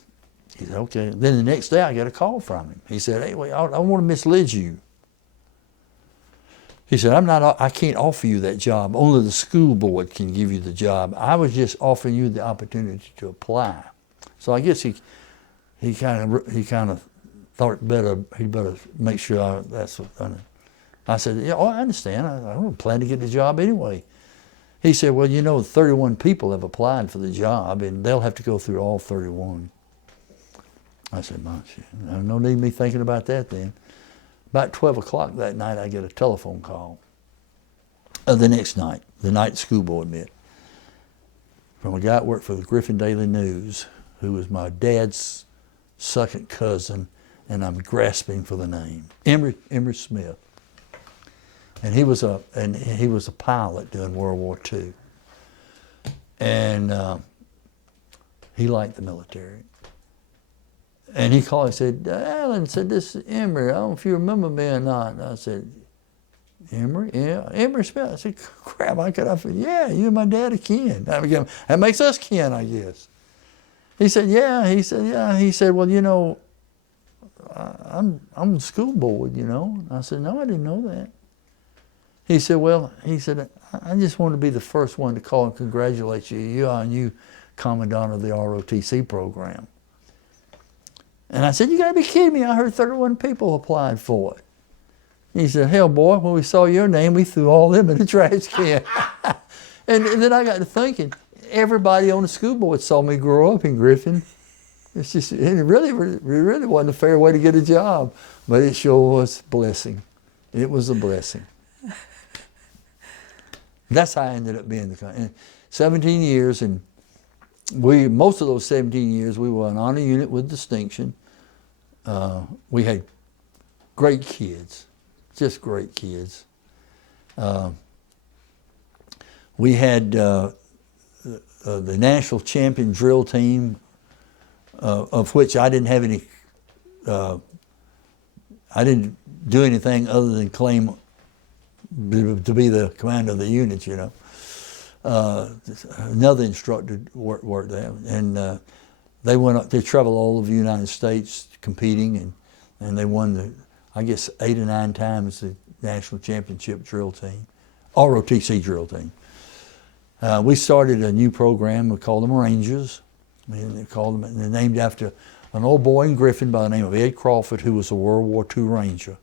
he said, okay. Then the next day, I got a call from him. He said, hey, wait, I want to mislead you. He said, I can't offer you that job. Only the school board can give you the job. I was just offering you the opportunity to apply. So I guess he kind of thought he'd better make sure that's what I said, yeah, I understand. I don't plan to get the job anyway. He said, well, 31 people have applied for the job, and they'll have to go through all 31. I said, no need me thinking about that then. About 12 o'clock that night, I get a telephone call. The next night, the night the school board met, from a guy that worked for the Griffin Daily News, who was my dad's second cousin, and I'm grasping for the name, Emery Smith. And he was a pilot during World War II. And he liked the military. And he called and said, Allan, said, this is Emery. I don't know if you remember me or not. And I said, Emery? Yeah, Emery Smith. I said, crap, I said, yeah, you and my dad are kin. That makes us kin, I guess. He said, yeah. He said, yeah. He said, well, you know, I'm the school board, you know. I said, no, I didn't know that. He said, well, he said, I just want to be the first one to call and congratulate you. You are a new commandant of the ROTC program. And I said, you got to be kidding me. I heard 31 people applied for it. He said, hell, boy, when we saw your name, we threw all them in the trash can. And then I got to thinking, everybody on the school board saw me grow up in Griffin. It's just, it really wasn't a fair way to get a job, but it sure was a blessing. It was a blessing. That's how I ended up being the 17 years, and most of those 17 years we were an honor unit with distinction. We had great kids, just great kids. We had the national champion drill team, of which I didn't have any, I didn't do anything other than claim to be the commander of the unit, you know. Another instructor worked there, and they went up, they traveled all over the United States competing, and they won I guess 8 or 9 times the national championship drill team, ROTC drill team. We started a new program. We called them Rangers. And they're named after an old boy in Griffin by the name of Ed Crawford, who was a World War II Ranger.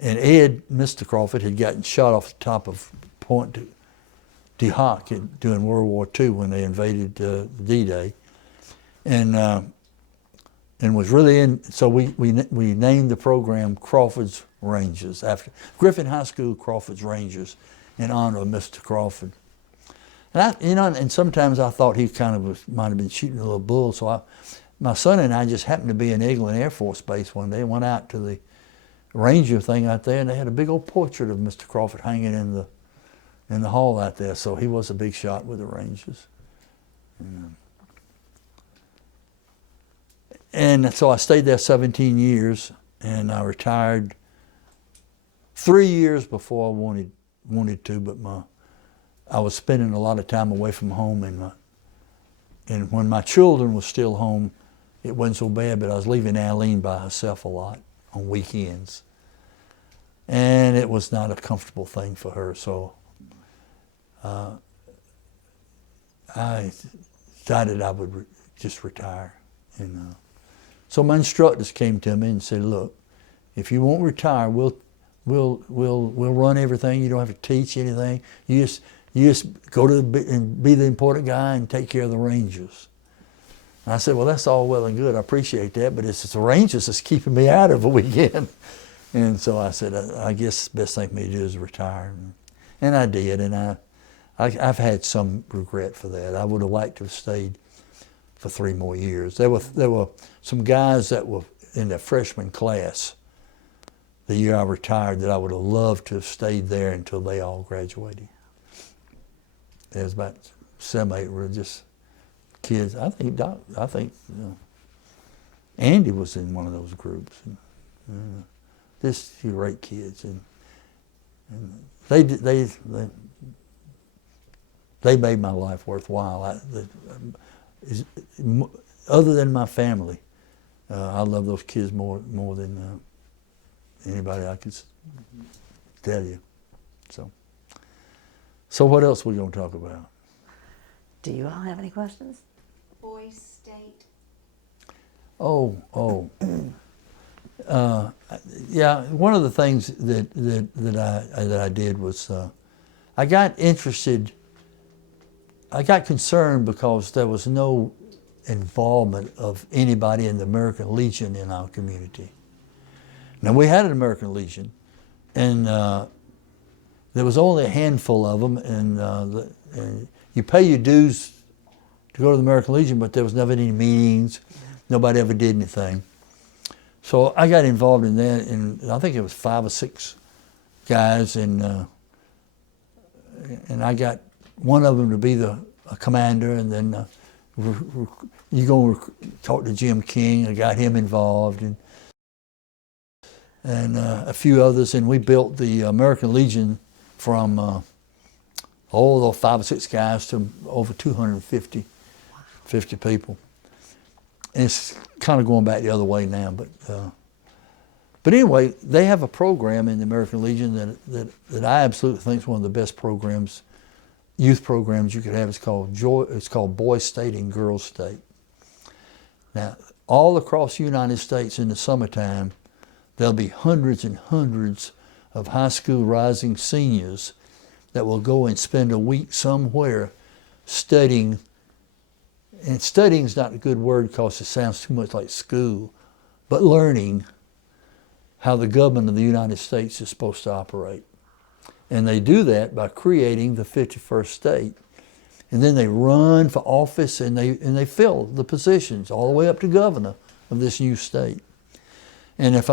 And Ed, Mr. Crawford, had gotten shot off the top of Point de Hoc during World War II when they invaded D-Day, and was really in. So we named the program Crawford's Rangers after Griffin High School Crawford's Rangers in honor of Mr. Crawford. And and sometimes I thought he kind of might have been shooting a little bull. So my son and I just happened to be in Eglin Air Force Base one day, went out to the Ranger thing out there, and they had a big old portrait of Mr. Crawford hanging in the hall out there. So he was a big shot with the Rangers. And so I stayed there 17 years, and I retired 3 years before I wanted to, but I was spending a lot of time away from home, and when my children were still home, it wasn't so bad, but I was leaving Allan by herself a lot on weekends. And it was not a comfortable thing for her, so I decided I would just retire. And so my instructors came to me and said, look, if you won't retire, we'll run everything. You don't have to teach anything. You just go and be the important guy and take care of the Rangers. And I said, well, that's all well and good. I appreciate that, but it's the Rangers that's keeping me out of a weekend. And so I said, I guess the best thing for me to do is retire. And I did, and I've had some regret for that. I would have liked to have stayed for 3 more years. There were some guys that were in the freshman class the year I retired that I would have loved to have stayed there until they all graduated. There was about 7, 8 were just kids. I think Andy was in one of those groups. Just great kids, and they made my life worthwhile. Other than my family, I love those kids more than anybody I could tell you. So what else are we going to talk about? Do you all have any questions? Voice, state. Yeah, one of the things that I did was I got concerned because there was no involvement of anybody in the American Legion in our community. Now, we had an American Legion, and there was only a handful of them, and you pay your dues to go to the American Legion, but there was never any meetings. Nobody ever did anything. So I got involved in that, and I think it was 5 or 6 guys, and I got one of them to be a commander, and then you go talk to Jim King. I got him involved, and a few others, and we built the American Legion from all those 5 or 6 guys to over 250 people. it's kind of going back the other way now, but anyway, they have a program in the American Legion that I absolutely think is one of the best programs, youth programs you could have. It's called Boys State and Girls State. Now, all across the United States in the summertime, there'll be hundreds and hundreds of high school rising seniors that will go and spend a week somewhere studying. And studying is not a good word because it sounds too much like school, but learning how the government of the United States is supposed to operate. And they do that by creating the 51st state. And then they run for office and they fill the positions all the way up to governor of this new state. And if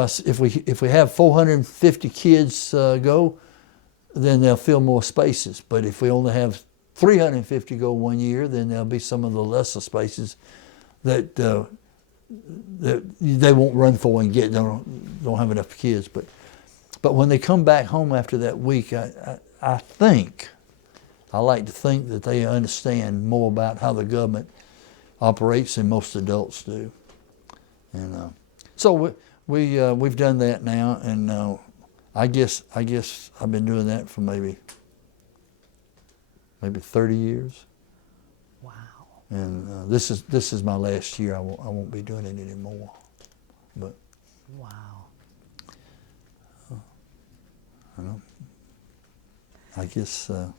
we have 450 kids go, then they'll fill more spaces. But if we only have 350 go one year, then there'll be some of the lesser spaces that they won't run for and get. Don't have enough kids. But when they come back home after that week, I like to think that they understand more about how the government operates than most adults do. And so we've done that now, and I guess I've been doing that for maybe 30 years. Wow. And this is my last year. I won't be doing it anymore. But Wow. I don't. I guess I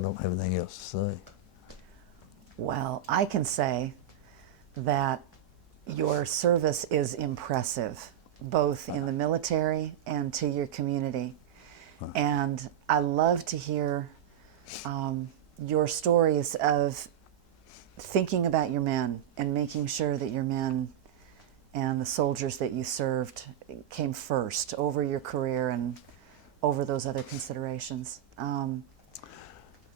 don't have anything else to say. Well, I can say that your service is impressive, both in the military and to your community. And I love to hear your stories of thinking about your men and making sure that your men and the soldiers that you served came first over your career and over those other considerations.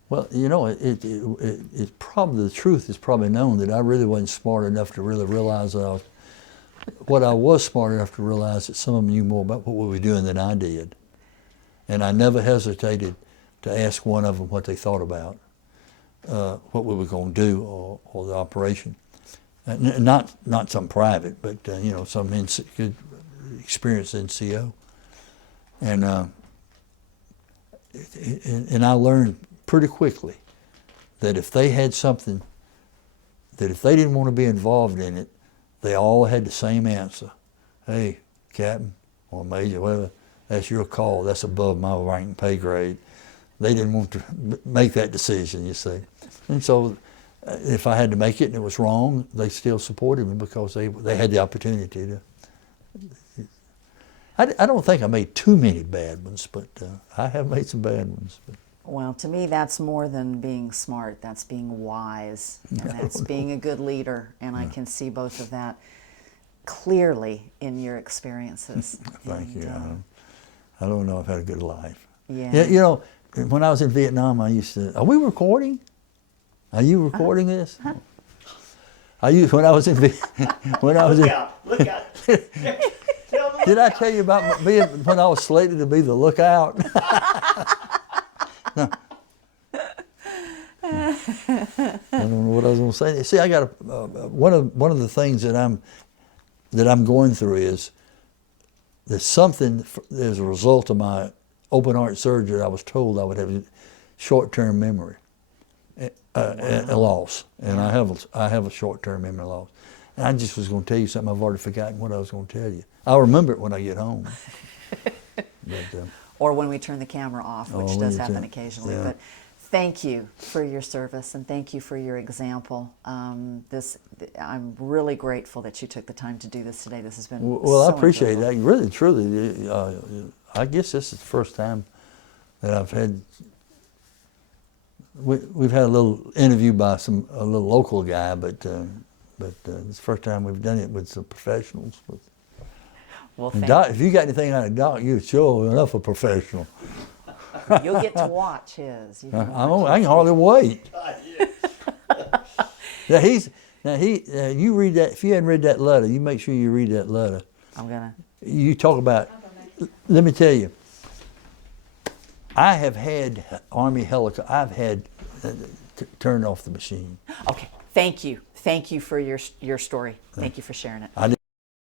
Well, you know, it's probably, the truth is probably known that I really wasn't smart enough to really realize that what I was smart enough to realize that some of them knew more about what we were doing than I did. And I never hesitated to ask one of them what they thought about what we were going to do or the operation. Not some private, but you know, some good experienced NCO. And I learned pretty quickly that if they had something, that if they didn't want to be involved in it, they all had the same answer. Hey, Captain or Major, whatever, that's your call. That's above my rank and pay grade. They didn't want to make that decision, you see. And so if I had to make it and it was wrong, they still supported me because they had the opportunity to. I don't think I made too many bad ones, but I have made some bad ones. But. Well, to me, that's more than being smart. That's being wise, and that's being a good leader. And I can see both of that clearly in your experiences. Thank you. I don't know if I've had a good life. Yeah. You know, when I was in Vietnam, I used to. Are we recording? Are you recording this? I used when I was in when I was Look in. out! Look out! Did I tell you about being when I was slated to be the lookout? No. I don't know what I was going to say. See, I got one of the things that I'm going through is there's something as a result of my open heart surgery. I was told I would have short-term memory loss, and I have a short-term memory loss. And I just was going to tell you something. I've already forgotten what I was going to tell you. I'll remember it when I get home. But, or when we turn the camera off, which does happen occasionally. Yeah. But thank you for your service and thank you for your example. I'm really grateful that you took the time to do this today. This has been well, so I appreciate enjoyable. that. Really, truly. I guess this is the first time that I've had. We've had a little interview by a little local guy, but it's the first time we've done it with some professionals. Well, And thank Doc, if you got anything out of Doc, you're sure enough a professional. you. You'll get to watch his. You can watch I can hardly wait. Yeah. You read that. If you hadn't read that letter, you make sure you read that letter. I'm gonna. You talk about. Let me tell you. I have had Army helicopter. I've had turned off the machine. Okay, Thank you. Thank you for your story. Thank you for sharing it. I